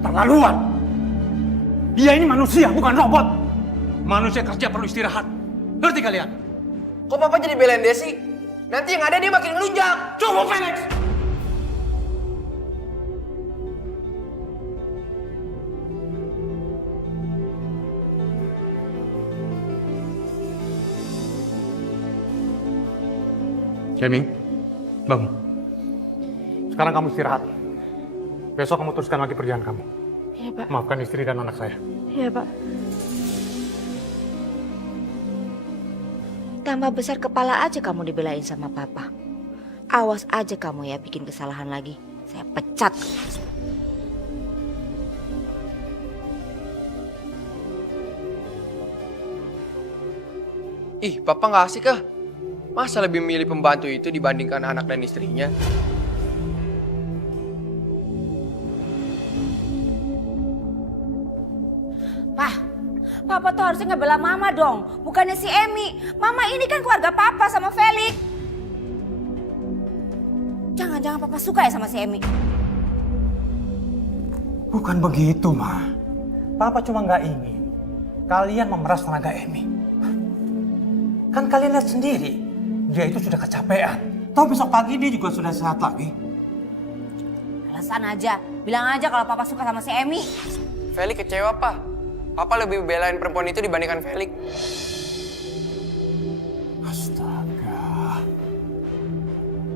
Keterlaluan. Dia ini manusia, bukan robot. Manusia kerja perlu istirahat. Ngerti kalian? Kok Papa jadi belain Desi? Nanti yang ada dia makin ngelunjak. Cukup, Felix! Jamie, bangun. Sekarang kamu istirahat. Besok kamu teruskan lagi perjalanan kamu. Iya, Pak. Maafkan istri dan anak saya. Iya, Pak. Tambah besar kepala aja kamu dibelain sama Papa. Awas aja kamu ya bikin kesalahan lagi. Saya pecat. Ih, Papa nggak asik ah. Masa lebih milih pembantu itu dibandingkan anak dan istrinya? Papa tuh harusnya ngebela Mama dong, bukannya si Emi. Mama ini kan keluarga Papa sama Felix. Jangan-jangan Papa suka ya sama si Emi? Bukan begitu, Ma. Papa cuma nggak ingin kalian memeras tenaga Emi. Kan kalian lihat sendiri, dia itu sudah kecapean. Tahu besok pagi dia juga sudah sehat lagi. Alasan aja, bilang aja kalau Papa suka sama si Emi. Felix kecewa, Pak. Papa lebih belain perempuan itu dibandingkan Felix. Astaga.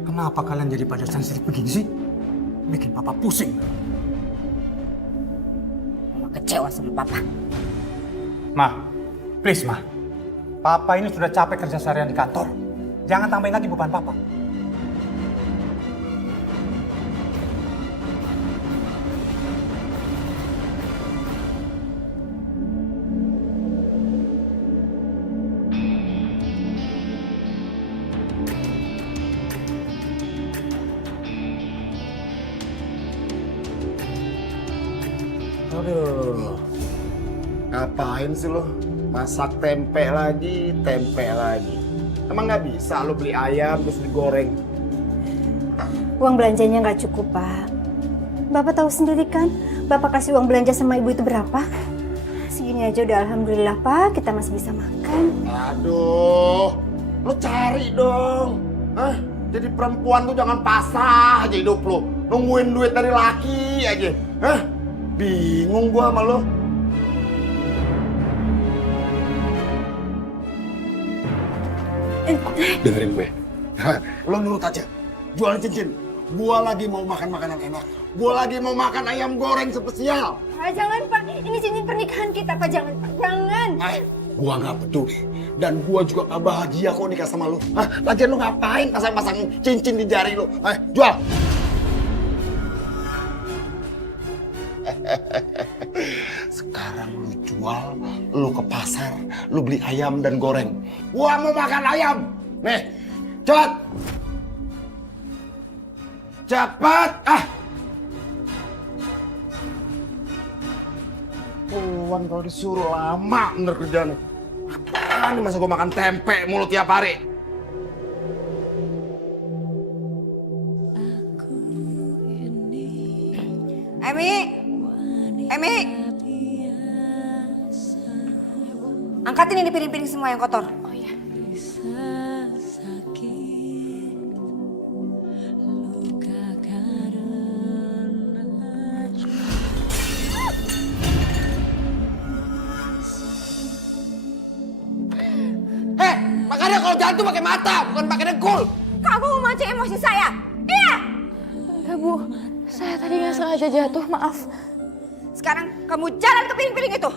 Kenapa kalian jadi pada sensitif begini sih? Bikin Papa pusing. Mama kecewa sama Papa. Ma, please Ma. Papa ini sudah capek kerja seharian di kantor. Jangan tambahin lagi beban Papa. Aduh, ngapain sih lo? Masak tempe lagi. Emang nggak bisa lo beli ayam terus digoreng? Uang belanjanya nggak cukup, Pak. Bapak tahu sendiri kan, Bapak kasih uang belanja sama Ibu itu berapa? Segini aja udah alhamdulillah, Pak, kita masih bisa makan. Aduh, lo cari dong. Hah? Jadi perempuan tuh jangan pasrah aja hidup lo. Nungguin duit dari laki aja. Hah? Bingung gua sama lo. Dengerin gue. Lo nurut aja. Jual cincin. Gua lagi mau makan makanan enak. Gua lagi mau makan ayam goreng spesial. Pak, jangan, Pak. Ini cincin pernikahan kita, Pak. Jangan, Pak. Jangan. Gua nggak peduli. Dan gua juga gak bahagia kok nikah sama lo. Hah? Lagian lo ngapain pasang-pasang cincin di jari lo? Jual. Sekarang lu jual, lu ke pasar, lu beli ayam dan goreng. Gua mau makan ayam. Nih, cepet. Cepet. perempuan kalau disuruh lama bener kerjaan. Apaan nih masa gue makan tempe mulu tiap hari? Emi, angkatin ini piring-piring semua yang kotor. Oh iya. Makanya kalau jalan tuh pakai mata, bukan pakai dengkul. Kamu memancing emosi saya? Iya. Enggak, Bu. Saya tadi nggak sengaja jatuh, maaf. Sekarang kamu jalan ke piring-piring itu.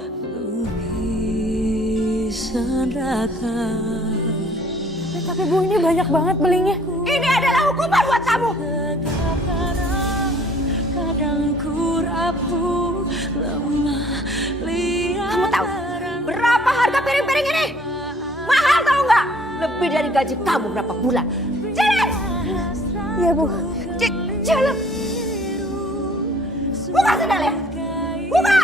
Tapi Bu, ini banyak banget belingnya. Ini adalah hukuman buat kamu. Kamu tahu berapa harga piring-piring ini? Mahal tahu nggak? Lebih dari gaji kamu berapa bulan. Jalan! Iya, Bu. Jalan! Buka sendalnya! Buka!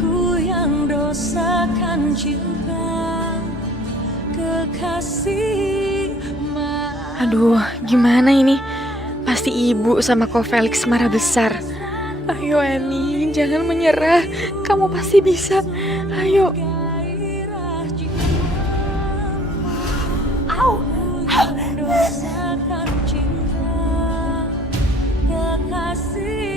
Ku yang dosakan cinta kekasih. Aduh, gimana ini? Pasti ibu sama Ko Felix marah besar. Ayo Emi, jangan menyerah. Kamu pasti bisa. Ayo. Au! Dosakan cinta kekasih.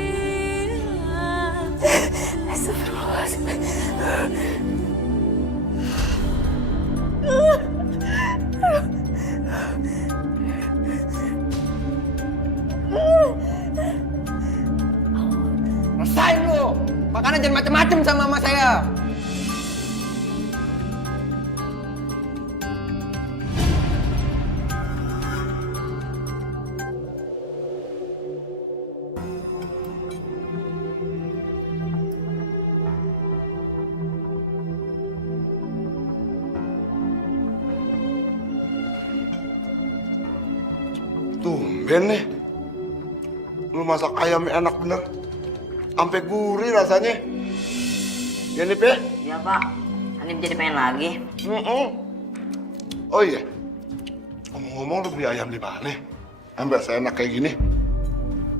Rasain lu. Makanya jangan macem-macem sama mama saya. Tumben nih. Lu masak ayamnya enak bener. Sampai gurih rasanya. Ya nih, Pe? Iya Pak, Hanif jadi pengen lagi. Oh iya. Ngomong-ngomong lu beli ayam di mana? Sampai seenak kayak gini.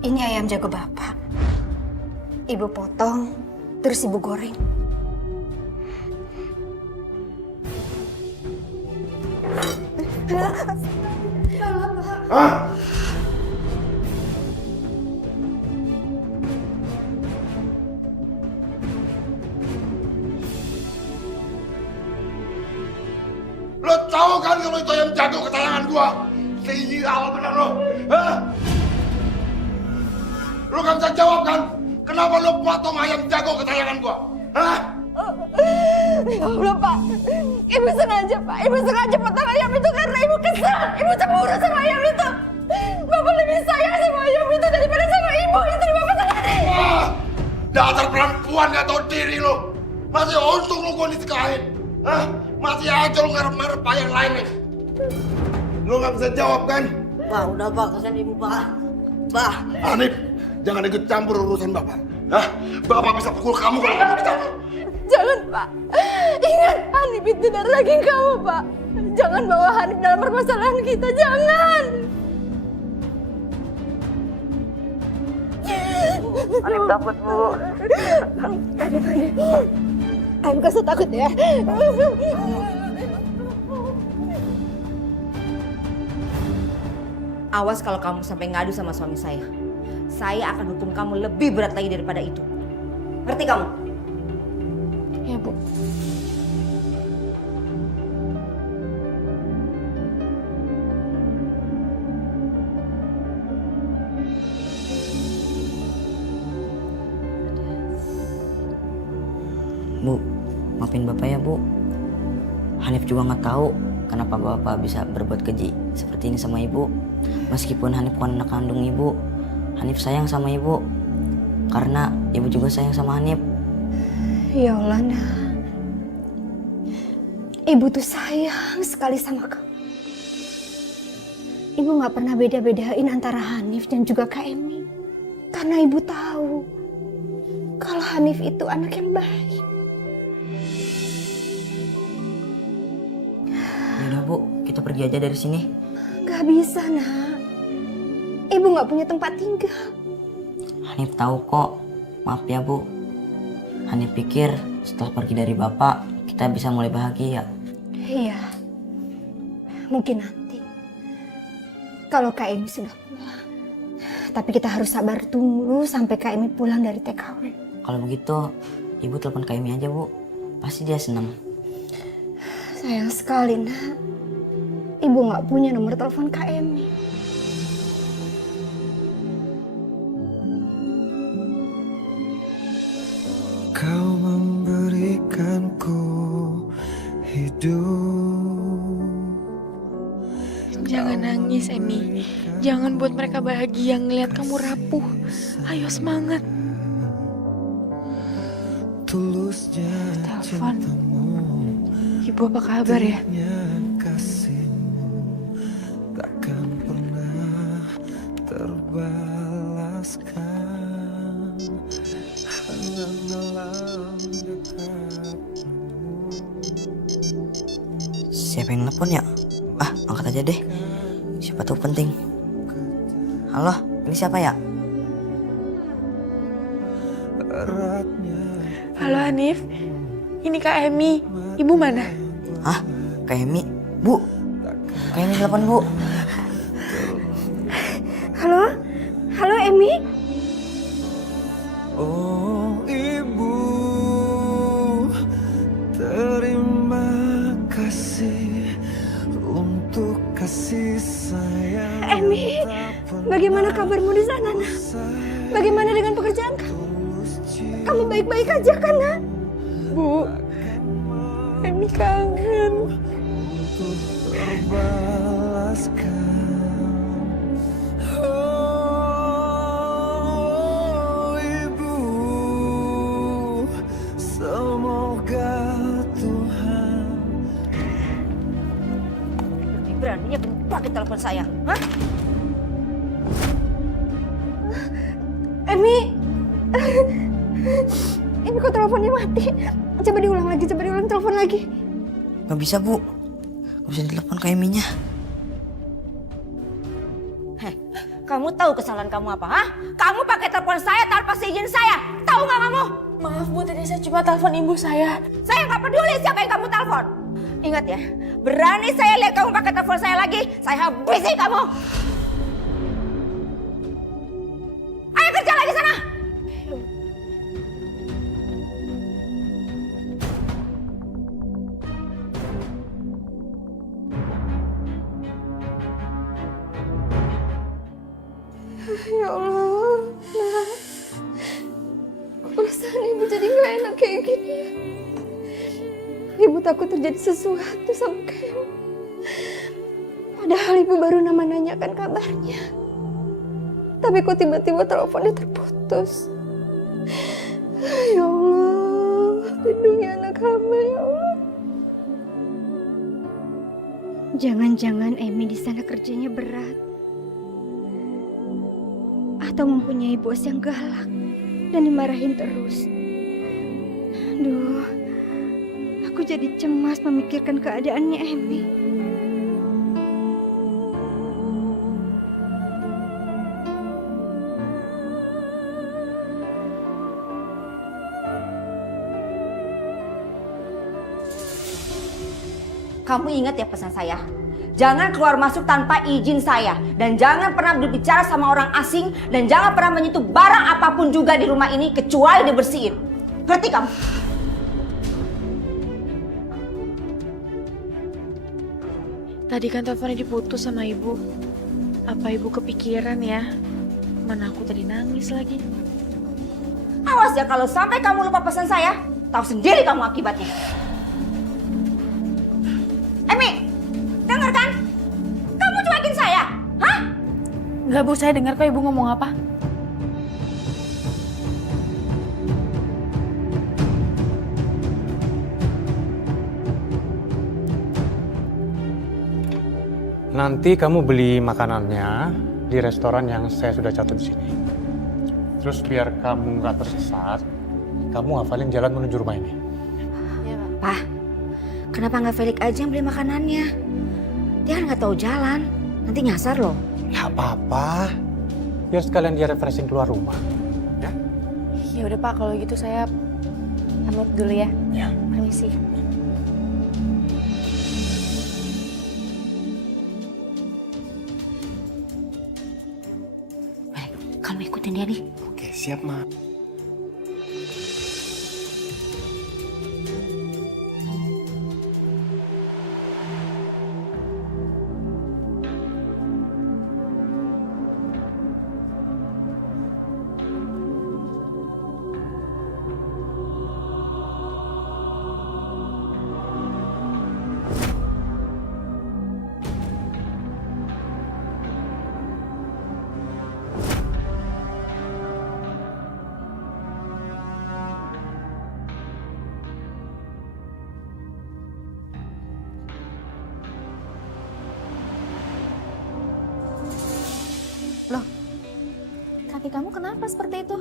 Ini ayam jago Bapak. Ibu potong, terus Ibu goreng. Hah? Lo tahu kan kalau itu ayam jago kesayangan gua? Sial bener lo. Hah? Lo gak bisa jawab kan? Kenapa lo potong ayam jago kesayangan gua? Hah? Ya Allah, Pak. Ibu sengaja, Pak. Ibu sengaja potong ayam itu karena Ibu kesal. Ibu cemburu sama ayam itu. Bapak lebih sayang sama ayam itu daripada sama Ibu. Itu Bapak sendiri. Wah, dasar perempuan gak tau diri lo. Masih untung lo gua nikahin. Hah? Masih aja lo ngarep-ngarep ayam lain nih. Lo gak bisa jawab kan? Pak, udah Pak, kasihan ibu Pak. Pak. Hanif, jangan ikut campur urusan Bapak. Hah? Bapak bisa pukul kamu kalau kamu ikut campur. Jangan, Pak. Ingat, Hanif itu darah daging kamu, Pak. Jangan bawa Hanif dalam permasalahan kita. Jangan. Hanif takut, Bu. Hanif gak usah takut ya. Awas kalau kamu sampai ngadu sama suami saya. Saya akan hukum kamu lebih berat lagi daripada itu. Ngerti kamu? Ya, Bu. Bu, maafin Bapak ya, Bu. Hanif juga nggak tahu kenapa Bapak bisa berbuat keji seperti ini sama Ibu. Meskipun Hanif bukan anak kandung Ibu, Hanif sayang sama Ibu. Karena Ibu juga sayang sama Hanif. Ya Allah, Nak. Ibu tuh sayang sekali sama kamu. Ibu gak pernah beda-bedain antara Hanif dan juga Kak Emi. Karena Ibu tahu kalau Hanif itu anak yang baik. Yaudah Bu, kita pergi aja dari sini. Gak bisa, nak. Ibu gak punya tempat tinggal. Hanif tahu kok. Maaf ya Bu. Hanif pikir setelah pergi dari Bapak, kita bisa mulai bahagia. Iya, mungkin nanti. Kalau Kak Emi sudah pulang. Tapi kita harus sabar tunggu sampai Kak Emi pulang dari TKW. Kalau begitu, Ibu telepon Kak Emi aja Bu. Pasti dia senang. Sayang sekali, nak. Ibu gak punya nomor telepon Kak Emi. Kau memberikanku hidup. Jangan nangis, Emi. Jangan buat mereka bahagia ngeliat kamu rapuh. Ayo semangat. Tulusnya Telepon. Ibu apa kabar ya? kasihmu takkan pernah terbalaskan hanya dalam dekatmu. Siapa yang nelfon ya? Ah, angkat aja deh. Siapa tahu penting. Halo, ini siapa ya? Halo Hanif. Ini Kak Emi. Ibu mana? Hah? Kak Emi? Bu? Kak Emi telepon Bu. Halo? Halo, Emi? Oh ibu, terima kasih untuk kasih sayang. Emi, bagaimana kabarmu di sana, nak? Bagaimana dengan pekerjaan kamu? Kamu baik-baik aja kan, nak? Bu, Emi kangen. Terbalaskan. Oh ibu, semoga Tuhan. Beraninya pakai telepon saya. Hah? Emi! Emi, kok teleponnya mati? Coba diulang lagi, telepon lagi. Gak bisa Bu. Gak bisa ditelepon Kak Eminya. Kamu tahu kesalahan kamu apa? Hah? Kamu pakai telepon saya tanpa seizin saya. Tahu nggak kamu? Maaf Bu, tadi saya cuma telepon ibu saya. Saya nggak peduli siapa yang kamu telepon. Ingat ya, berani saya lihat kamu pakai telepon saya lagi, saya habisi kamu. Ayo kerja lagi sana. Ya Allah, nah. Perasaan ibu jadi gak enak kayak gini. Ibu takut terjadi sesuatu sama kamu. Padahal ibu baru nanyakan kabarnya. Tapi kok tiba-tiba teleponnya terputus. Ya Allah, lindungi anak hamba ya Allah. Jangan-jangan Emi di sana kerjanya berat. Atau mempunyai bos yang galak dan dimarahin terus. Aduh, aku jadi cemas memikirkan keadaannya Emi. Kamu ingat ya pesan saya? Jangan keluar masuk tanpa izin saya. Dan jangan pernah berbicara sama orang asing. Dan jangan pernah menyentuh barang apapun juga di rumah ini kecuali dibersihin. Ngerti kamu? Tadi kan teleponnya diputus sama ibu. Apa ibu kepikiran ya? Mana aku tadi nangis lagi. Awas ya kalau sampai kamu lupa pesan saya. Tahu sendiri kamu akibatnya. Emi, dengar kan? Kamu cuekin saya, hah? Enggak Bu, saya dengar kok ibu ngomong apa. Nanti kamu beli makanannya di restoran yang saya sudah catat di sini. Terus biar kamu nggak tersesat, kamu hafalin jalan menuju rumah ini. Iya, Pak. Pak, kenapa nggak Felix aja yang beli makanannya? Dia kan nggak tahu jalan, nanti nyasar loh. Ya apa-apa. Biar sekalian dia refreshing keluar rumah. Ya udah Pak, kalau gitu saya pamit dulu ya. Ya. Permisi. Kamu ikutin dia nih. Oke, siap, Ma. Kaki kamu kenapa seperti itu?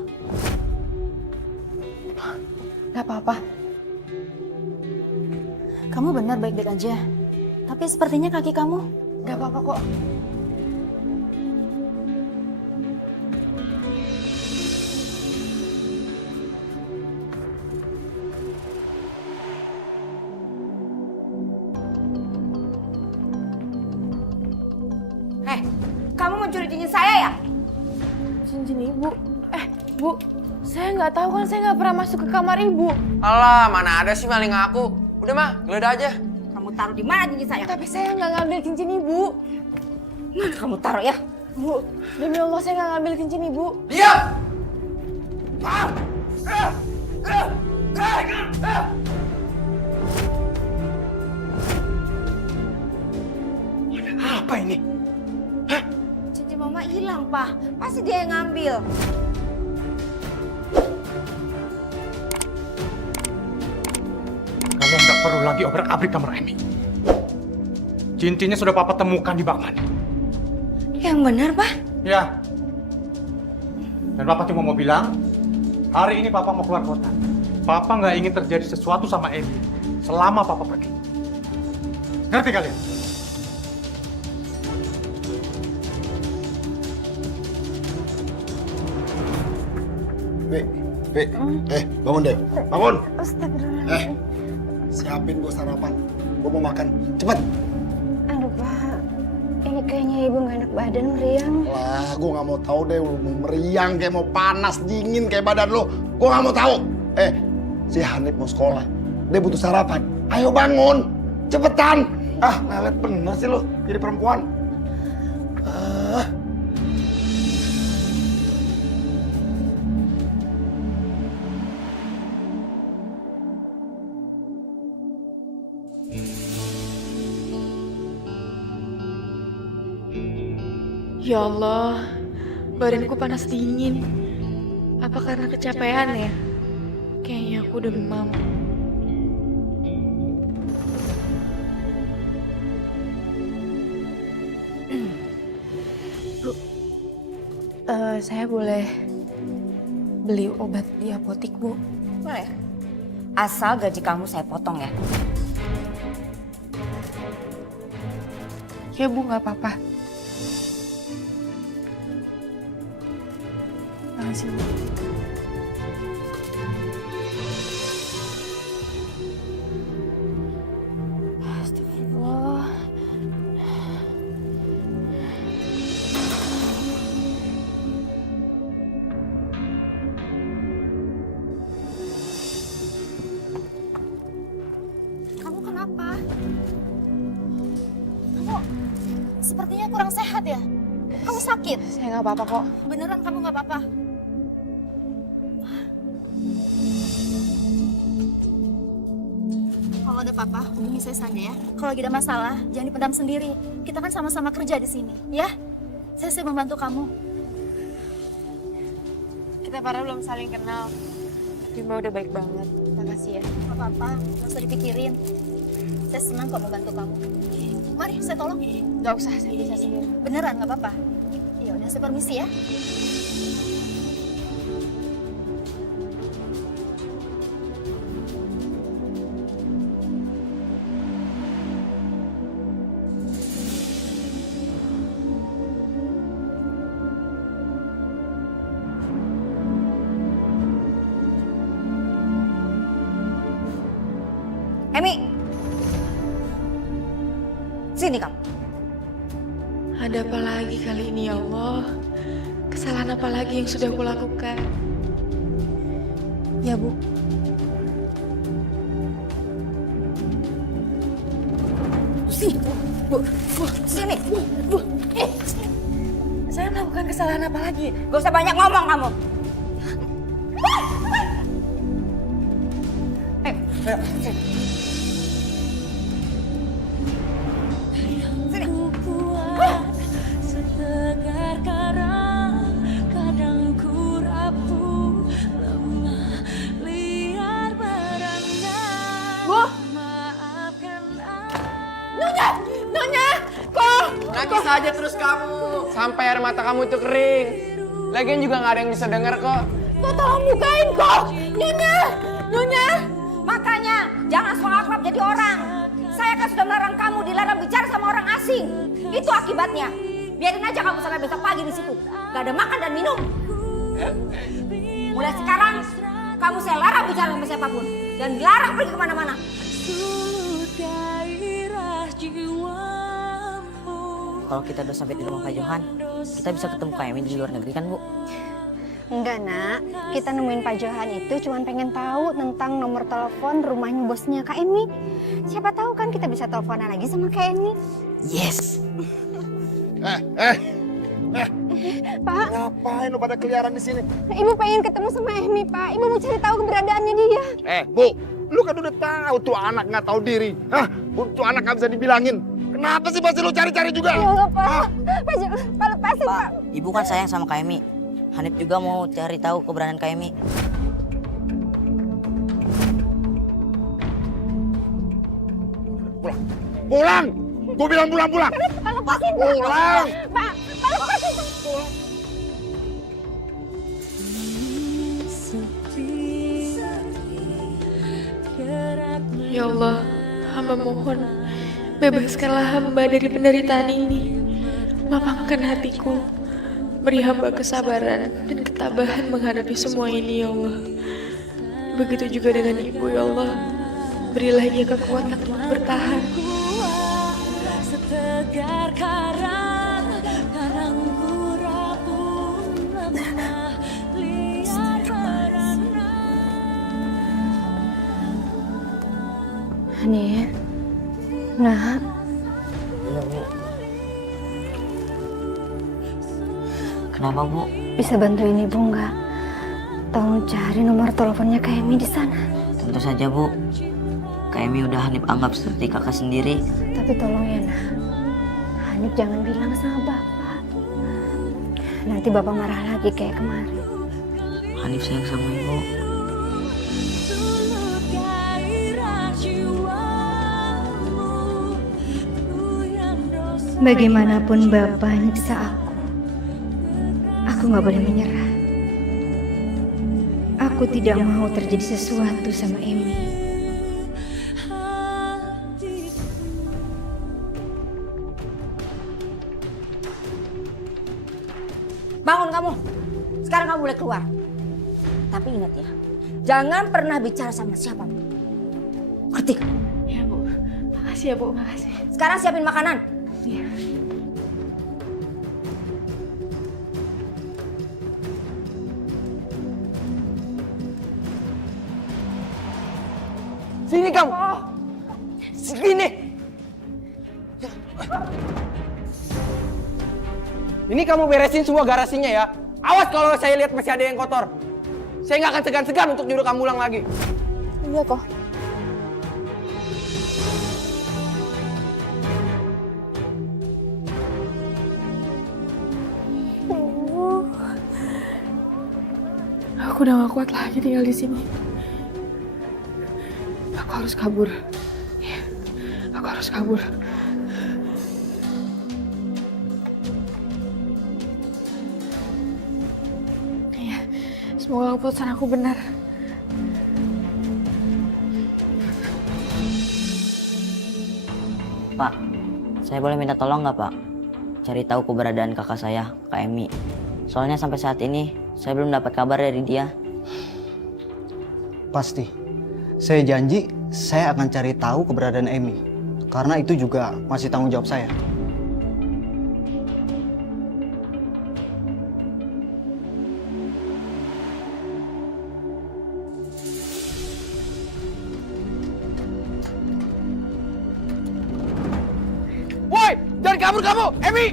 Gak apa-apa. Kamu benar baik-baik aja. Tapi sepertinya kaki kamu... Gak apa-apa kok. Kamu mencuri cincin saya ya? Cincin ibu. Bu, saya nggak tahu kan, saya nggak pernah masuk ke kamar ibu. Alah, mana ada sih maling aku. Udah, Ma, geledah aja. Kamu taruh di mana cincin saya? Tapi saya nggak ngambil cincin ibu. Mana kamu taruh ya? Bu, demi Allah saya nggak ngambil cincin ibu. Diam! Apa ini? Cincin mama hilang, Pak. Pasti dia yang ngambil. Kalian nggak perlu lagi obrak-abrik kamar Emi. Cincinnya sudah papa temukan di bak mandi. Yang benar, Pak. Ya. Dan papa cuma mau bilang, hari ini papa mau keluar kota. Papa nggak ingin terjadi sesuatu sama Emi selama papa pergi. Ngerti kalian? Bangun deh, bangun. Siapin gue sarapan. Gue mau makan, cepet. Aduh Pak, ini kayaknya ibu gak enak badan, meriang. Lah, gue nggak mau tahu deh, lu mau meriang kayak mau panas dingin kayak badan lo. Gue nggak mau tahu. Si Hanif mau sekolah, dia butuh sarapan. Ayo bangun, cepetan. Lelet bener sih lo, jadi perempuan. Ya Allah, badanku panas dingin. Apa karena kecapean ya? Kayaknya aku demam. Bu, saya boleh beli obat di apotik, Bu? Boleh. Asal gaji kamu saya potong ya. Ya Bu, nggak apa-apa. Makasih Bu. Astagfirullah. Kamu kenapa? Kamu sepertinya kurang sehat ya? Kamu sakit? Saya nggak apa-apa kok. Beneran kamu nggak apa-apa? Kalau ada apa-apa, hubungi saya saja ya. Kalau lagi ada masalah, jangan dipendam sendiri. Kita kan sama-sama kerja di sini, ya? Saya siap membantu kamu. Kita para belum saling kenal. Bima udah baik banget. Makasih ya. Gak apa-apa, nggak usah dipikirin. Saya senang kok membantu kamu. Mari, saya tolong. Nggak usah, saya bisa sendiri. Beneran, nggak apa-apa. Ya udah, saya permisi ya. lagi kali ini ya Allah? Kesalahan apa lagi yang sudah aku lakukan? Ya, Bu. Sini. Saya melakukan kesalahan apa lagi? Gak usah banyak ngomong kamu. Nangis aja terus kamu. Sampai air mata kamu itu kering. Lagian juga nggak ada yang bisa dengar kok. Kok tolong bukain kok. Nyonya. Makanya jangan soal akrab jadi orang. Saya kan sudah melarang kamu dilarang bicara sama orang asing. Itu akibatnya. Biarin aja kamu sampai besok pagi di situ. Gak ada makan dan minum. Mulai sekarang kamu saya larang bicara sama siapapun dan dilarang pergi kemana-mana. Kalau kita udah sampai di rumah Pak Johan, kita bisa ketemu Kak Emi di luar negeri kan, Bu? Enggak, Nak. Kita nemuin Pak Johan itu cuma pengen tahu tentang nomor telepon rumahnya bosnya Kak Emi. Siapa tahu kan kita bisa teleponan lagi sama Kak Emi. Yes! Pak, Ngapain lu pada keliaran di sini? Ibu pengen ketemu sama Emi, Pak. Ibu mau cari tahu keberadaannya dia. Bu, lu kan udah tahu tuh anak nggak tahu diri. Tuh anak nggak bisa dibilangin. Kenapa sih masih lu cari-cari juga? Ya Allah, Pak. Pak, lepasin, Pak. Ibu kan sayang sama Kak Emi. Hanif juga mau cari tahu keberadaan Kak Emi. Pulang! Gua bilang pulang! Pak, lepasin, Pak. Pulang! Pak, lepasin, Pak. Ya Allah, hamba mohon, bebaskanlah hamba dari penderitaan ini. Lapangkan hatiku, beri hamba kesabaran dan ketabahan menghadapi semua ini, ya Allah. Begitu juga dengan ibu, ya Allah. Berilah ia kekuatan untuk bertahan. Setegar karang rapuh lemah liar merana. Hanif, Nak. Kenapa, Bu? Bisa bantuin Ibu nggak? Tolong cari nomor teleponnya Kak Emi di sana. Tentu saja, Bu. Kak Emi udah Hanif anggap seperti kakak sendiri. Tapi tolong ya, Nak. Hanif jangan bilang sama Bapak. Nanti Bapak marah lagi kayak kemarin. Hanif sayang sama Ibu. Bagaimanapun Bapak nyiksa aku nggak boleh menyerah. Aku tidak mau terjadi sesuatu sama Emi. Bangun kamu. Sekarang kamu boleh keluar. Tapi ingat ya, jangan pernah bicara sama siapapun. Ngerti? Ya, Bu. Makasih ya, Bu. Makasih. Sekarang siapin makanan. Iya. Sini kamu. Sini. Ini kamu beresin semua garasinya ya. Awas kalau saya lihat masih ada yang kotor. Saya nggak akan segan-segan untuk nyuruh kamu ulang lagi. Iya kok. Aku udah gak kuat lagi tinggal di sini. Aku harus kabur. Iya, aku harus kabur. Iya, semoga keputusan aku benar. Pak, saya boleh minta tolong nggak, Pak? Cari tahu keberadaan kakak saya, Kak Emi. Soalnya sampai saat ini saya belum dapat kabar dari dia. Pasti. Saya janji saya akan cari tahu keberadaan Emi. Karena itu juga masih tanggung jawab saya. kabur kamu, Emi!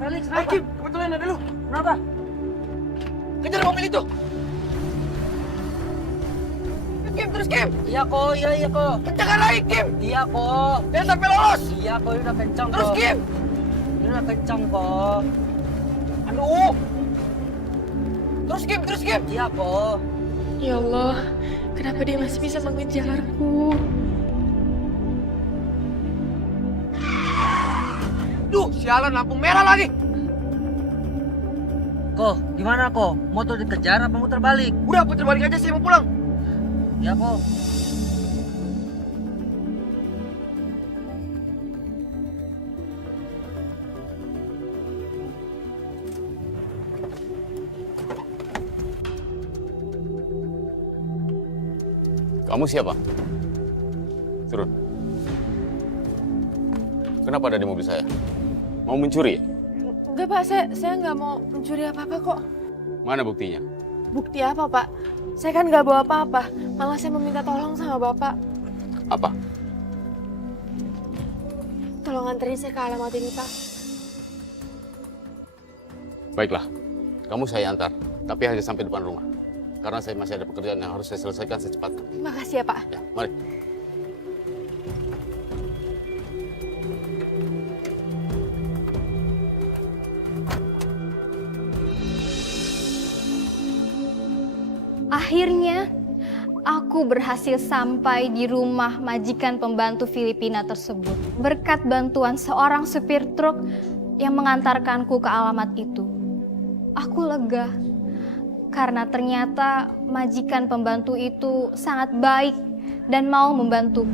Felix, Kim, kebetulan ada lu. Kenapa? Kejar mobil itu. Kim, terus Kim. Iya kok. Kencangkan lagi, Kim. Iya kok. Jangan sampai lolos. Iya kok, udah kencang Terus Kim. Ini udah kencang kok. Aduh. Terus Kim. Iya kok. Ya Allah, kenapa dia masih bisa mengejarku? Duh, sialan lampu merah lagi. Kok, gimana kok? Motor dikejar apa muter balik? Udah putar balik aja, saya mau pulang. Ya kok. Kamu siapa? Turun. Kenapa ada di mobil saya? Mau mencuri? Enggak Pak, saya nggak mau mencuri apa-apa kok. Mana buktinya? Bukti apa Pak? Saya kan nggak bawa apa-apa, malah saya meminta tolong sama Bapak. Apa? Tolong anterin saya ke alamat ini Pak. Baiklah, kamu saya antar, tapi hanya sampai depan rumah. Karena saya masih ada pekerjaan yang harus saya selesaikan secepatnya. Makasih ya Pak. Ya, mari. Akhirnya, aku berhasil sampai di rumah majikan pembantu Filipina tersebut. Berkat bantuan seorang supir truk yang mengantarkanku ke alamat itu. Aku lega, karena ternyata majikan pembantu itu sangat baik dan mau membantuku.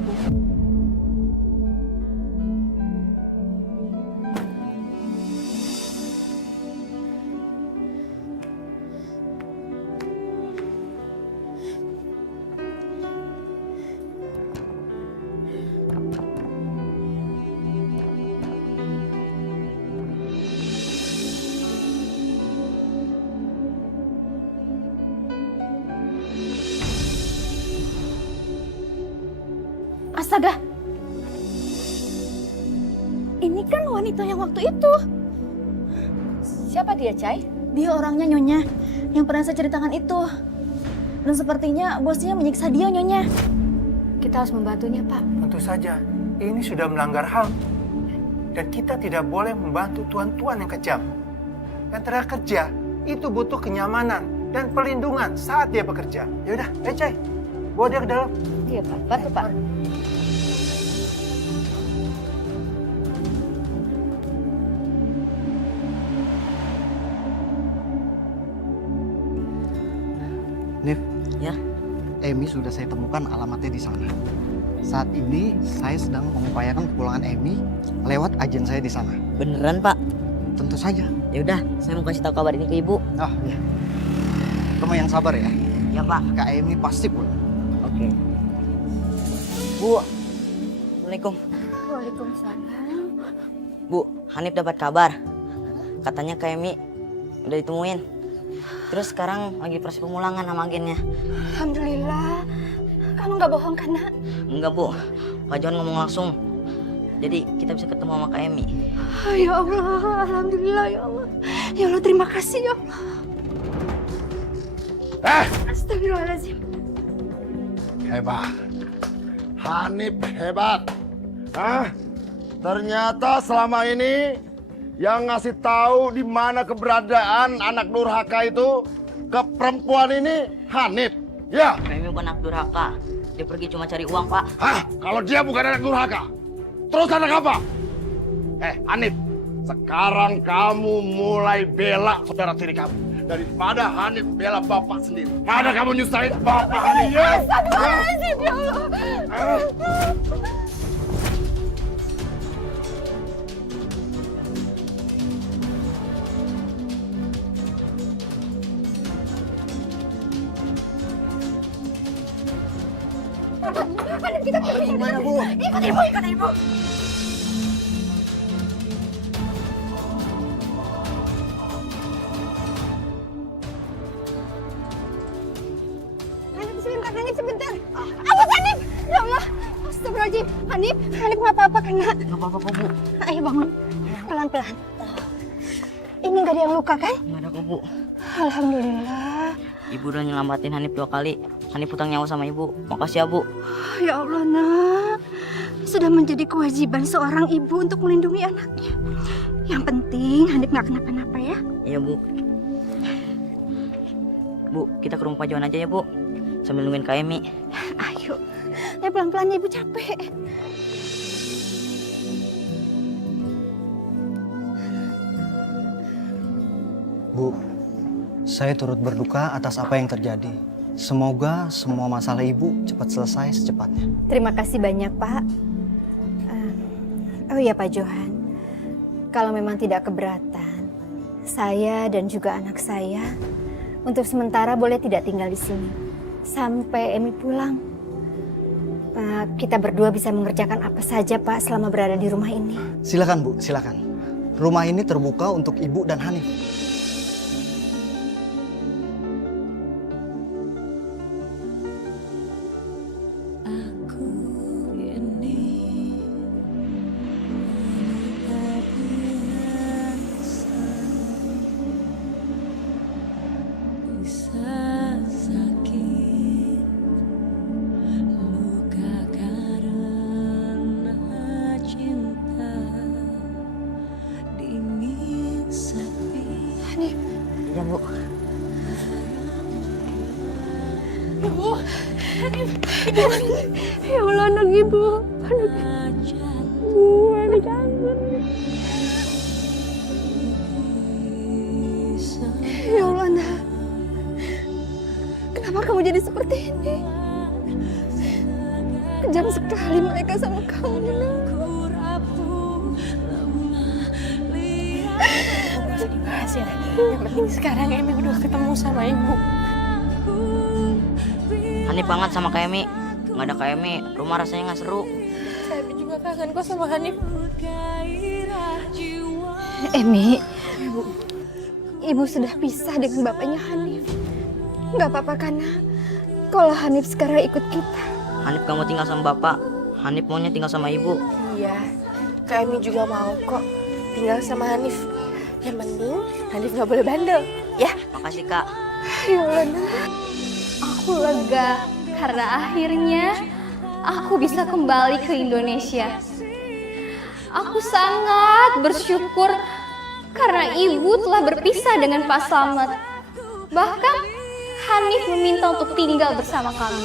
Astaga, ini kan wanita yang waktu itu. Siapa dia, Cai? Dia orangnya, Nyonya, yang pernah saya ceritakan itu. Dan sepertinya bosnya menyiksa dia, Nyonya. Kita harus membantunya, Pak. Tentu saja, ini sudah melanggar HAM. Dan kita tidak boleh membantu tuan-tuan yang kejam. Yang tenaga kerja itu butuh kenyamanan dan perlindungan saat dia bekerja. Yaudah, Cai, bawa dia ke dalam. Iya, Pak. Bantu, Pak. Nif, Ya. Emi sudah saya temukan alamatnya di sana. Saat ini saya sedang mengupayakan kepulangan Emi lewat agen saya di sana. Beneran Pak? Tentu saja. Ya udah, saya mau kasih tahu kabar ini ke Ibu. Oh iya. Kamu yang sabar ya. Ya Pak. Kak Emi pasti pulang. Oke. Bu. Assalamualaikum. Waalaikumsalam. Bu, Hanif dapat kabar. Katanya Kak Emi udah ditemuin. Terus sekarang lagi proses pemulangan sama agennya. Alhamdulillah. Kamu nggak bohong kan, Nak? Enggak Bu, Pak John ngomong langsung. Jadi kita bisa ketemu sama Kak Emi. Ya Allah, alhamdulillah ya Allah. Ya Allah, terima kasih ya Allah. Astagfirullahaladzim. Hebat. Hanif hebat. Hah? Ternyata selama ini yang ngasih tahu di mana keberadaan anak durhaka itu ke perempuan ini Hanif. Ya. Kak Emi bukan anak durhaka. Dia pergi cuma cari uang, Pak. Hah? Kalau dia bukan anak durhaka, terus anak apa? Hanif, sekarang kamu mulai bela saudara tiri kamu daripada Hanif bela bapak sendiri. Mana kamu nyusahin bapak Hanif? Astagfirullahaladzim ya Allah. Hanif, kita pergi. Gimana Bu? Ikut ibu, ikut ibu. Tahan Hanif sebentar. Awas Hanif! Ya Allah! Astagfirullahaladzim. Hanif nggak apa-apa kan nak? Nggak apa-apa kok, Bu. Ayo bangun. Pelan-pelan. Ini nggak ada yang luka kan? Nggak ada kok, Bu. Alhamdulillah. Ibu udah nyelamatin Hanif 2 kali. Hanif utang nyawa sama Ibu. Makasih ya, Bu. Ya Allah nak. Sudah menjadi kewajiban seorang ibu untuk melindungi anaknya. Yang penting Hanif nggak kenapa-napa ya. Iya, Bu. Bu, kita ke rumah Pak Johan aja ya, Bu. Sambil nungguin Kak Emi. Ayo. Tapi pelan-pelan ya, ibu capek. Bu, saya turut berduka atas apa yang terjadi. Semoga semua masalah ibu cepat selesai secepatnya. Terima kasih banyak Pak. Oh iya Pak Johan, kalau memang tidak keberatan, saya dan juga anak saya untuk sementara boleh tidak tinggal di sini sampai Emi pulang. Kita berdua bisa mengerjakan apa saja Pak selama berada di rumah ini. Silakan Bu, silakan. Rumah ini terbuka untuk ibu dan Hanif. Iya, Bu. Ya Allah anak ibu. Anak kangen. Ya Allah nak. Kenapa kamu jadi seperti ini? Kejam sekali mereka sama kamu nak. Dibahas ya. Yang penting sekarang Emi udah ketemu sama ibu. Hanif banget sama Kak Emi. Nggak ada Kak Emi, rumah rasanya nggak seru. Saya juga kangen kok sama Hanif. Emi, ibu sudah pisah dengan bapaknya Hanif. Nggak apa-apa karena kalau Hanif sekarang ikut kita. Hanif gak mau tinggal sama bapak. Hanif maunya tinggal sama ibu. Iya, Kak Emi juga mau kok tinggal sama Hanif. Yang penting Hanif nggak boleh bandel, ya? Makasih, Kak. Ya Allah nak. Aku lega karena akhirnya aku bisa kembali ke Indonesia. Aku sangat bersyukur karena ibu telah berpisah dengan Pak Slamet. Bahkan Hanif meminta untuk tinggal bersama kami.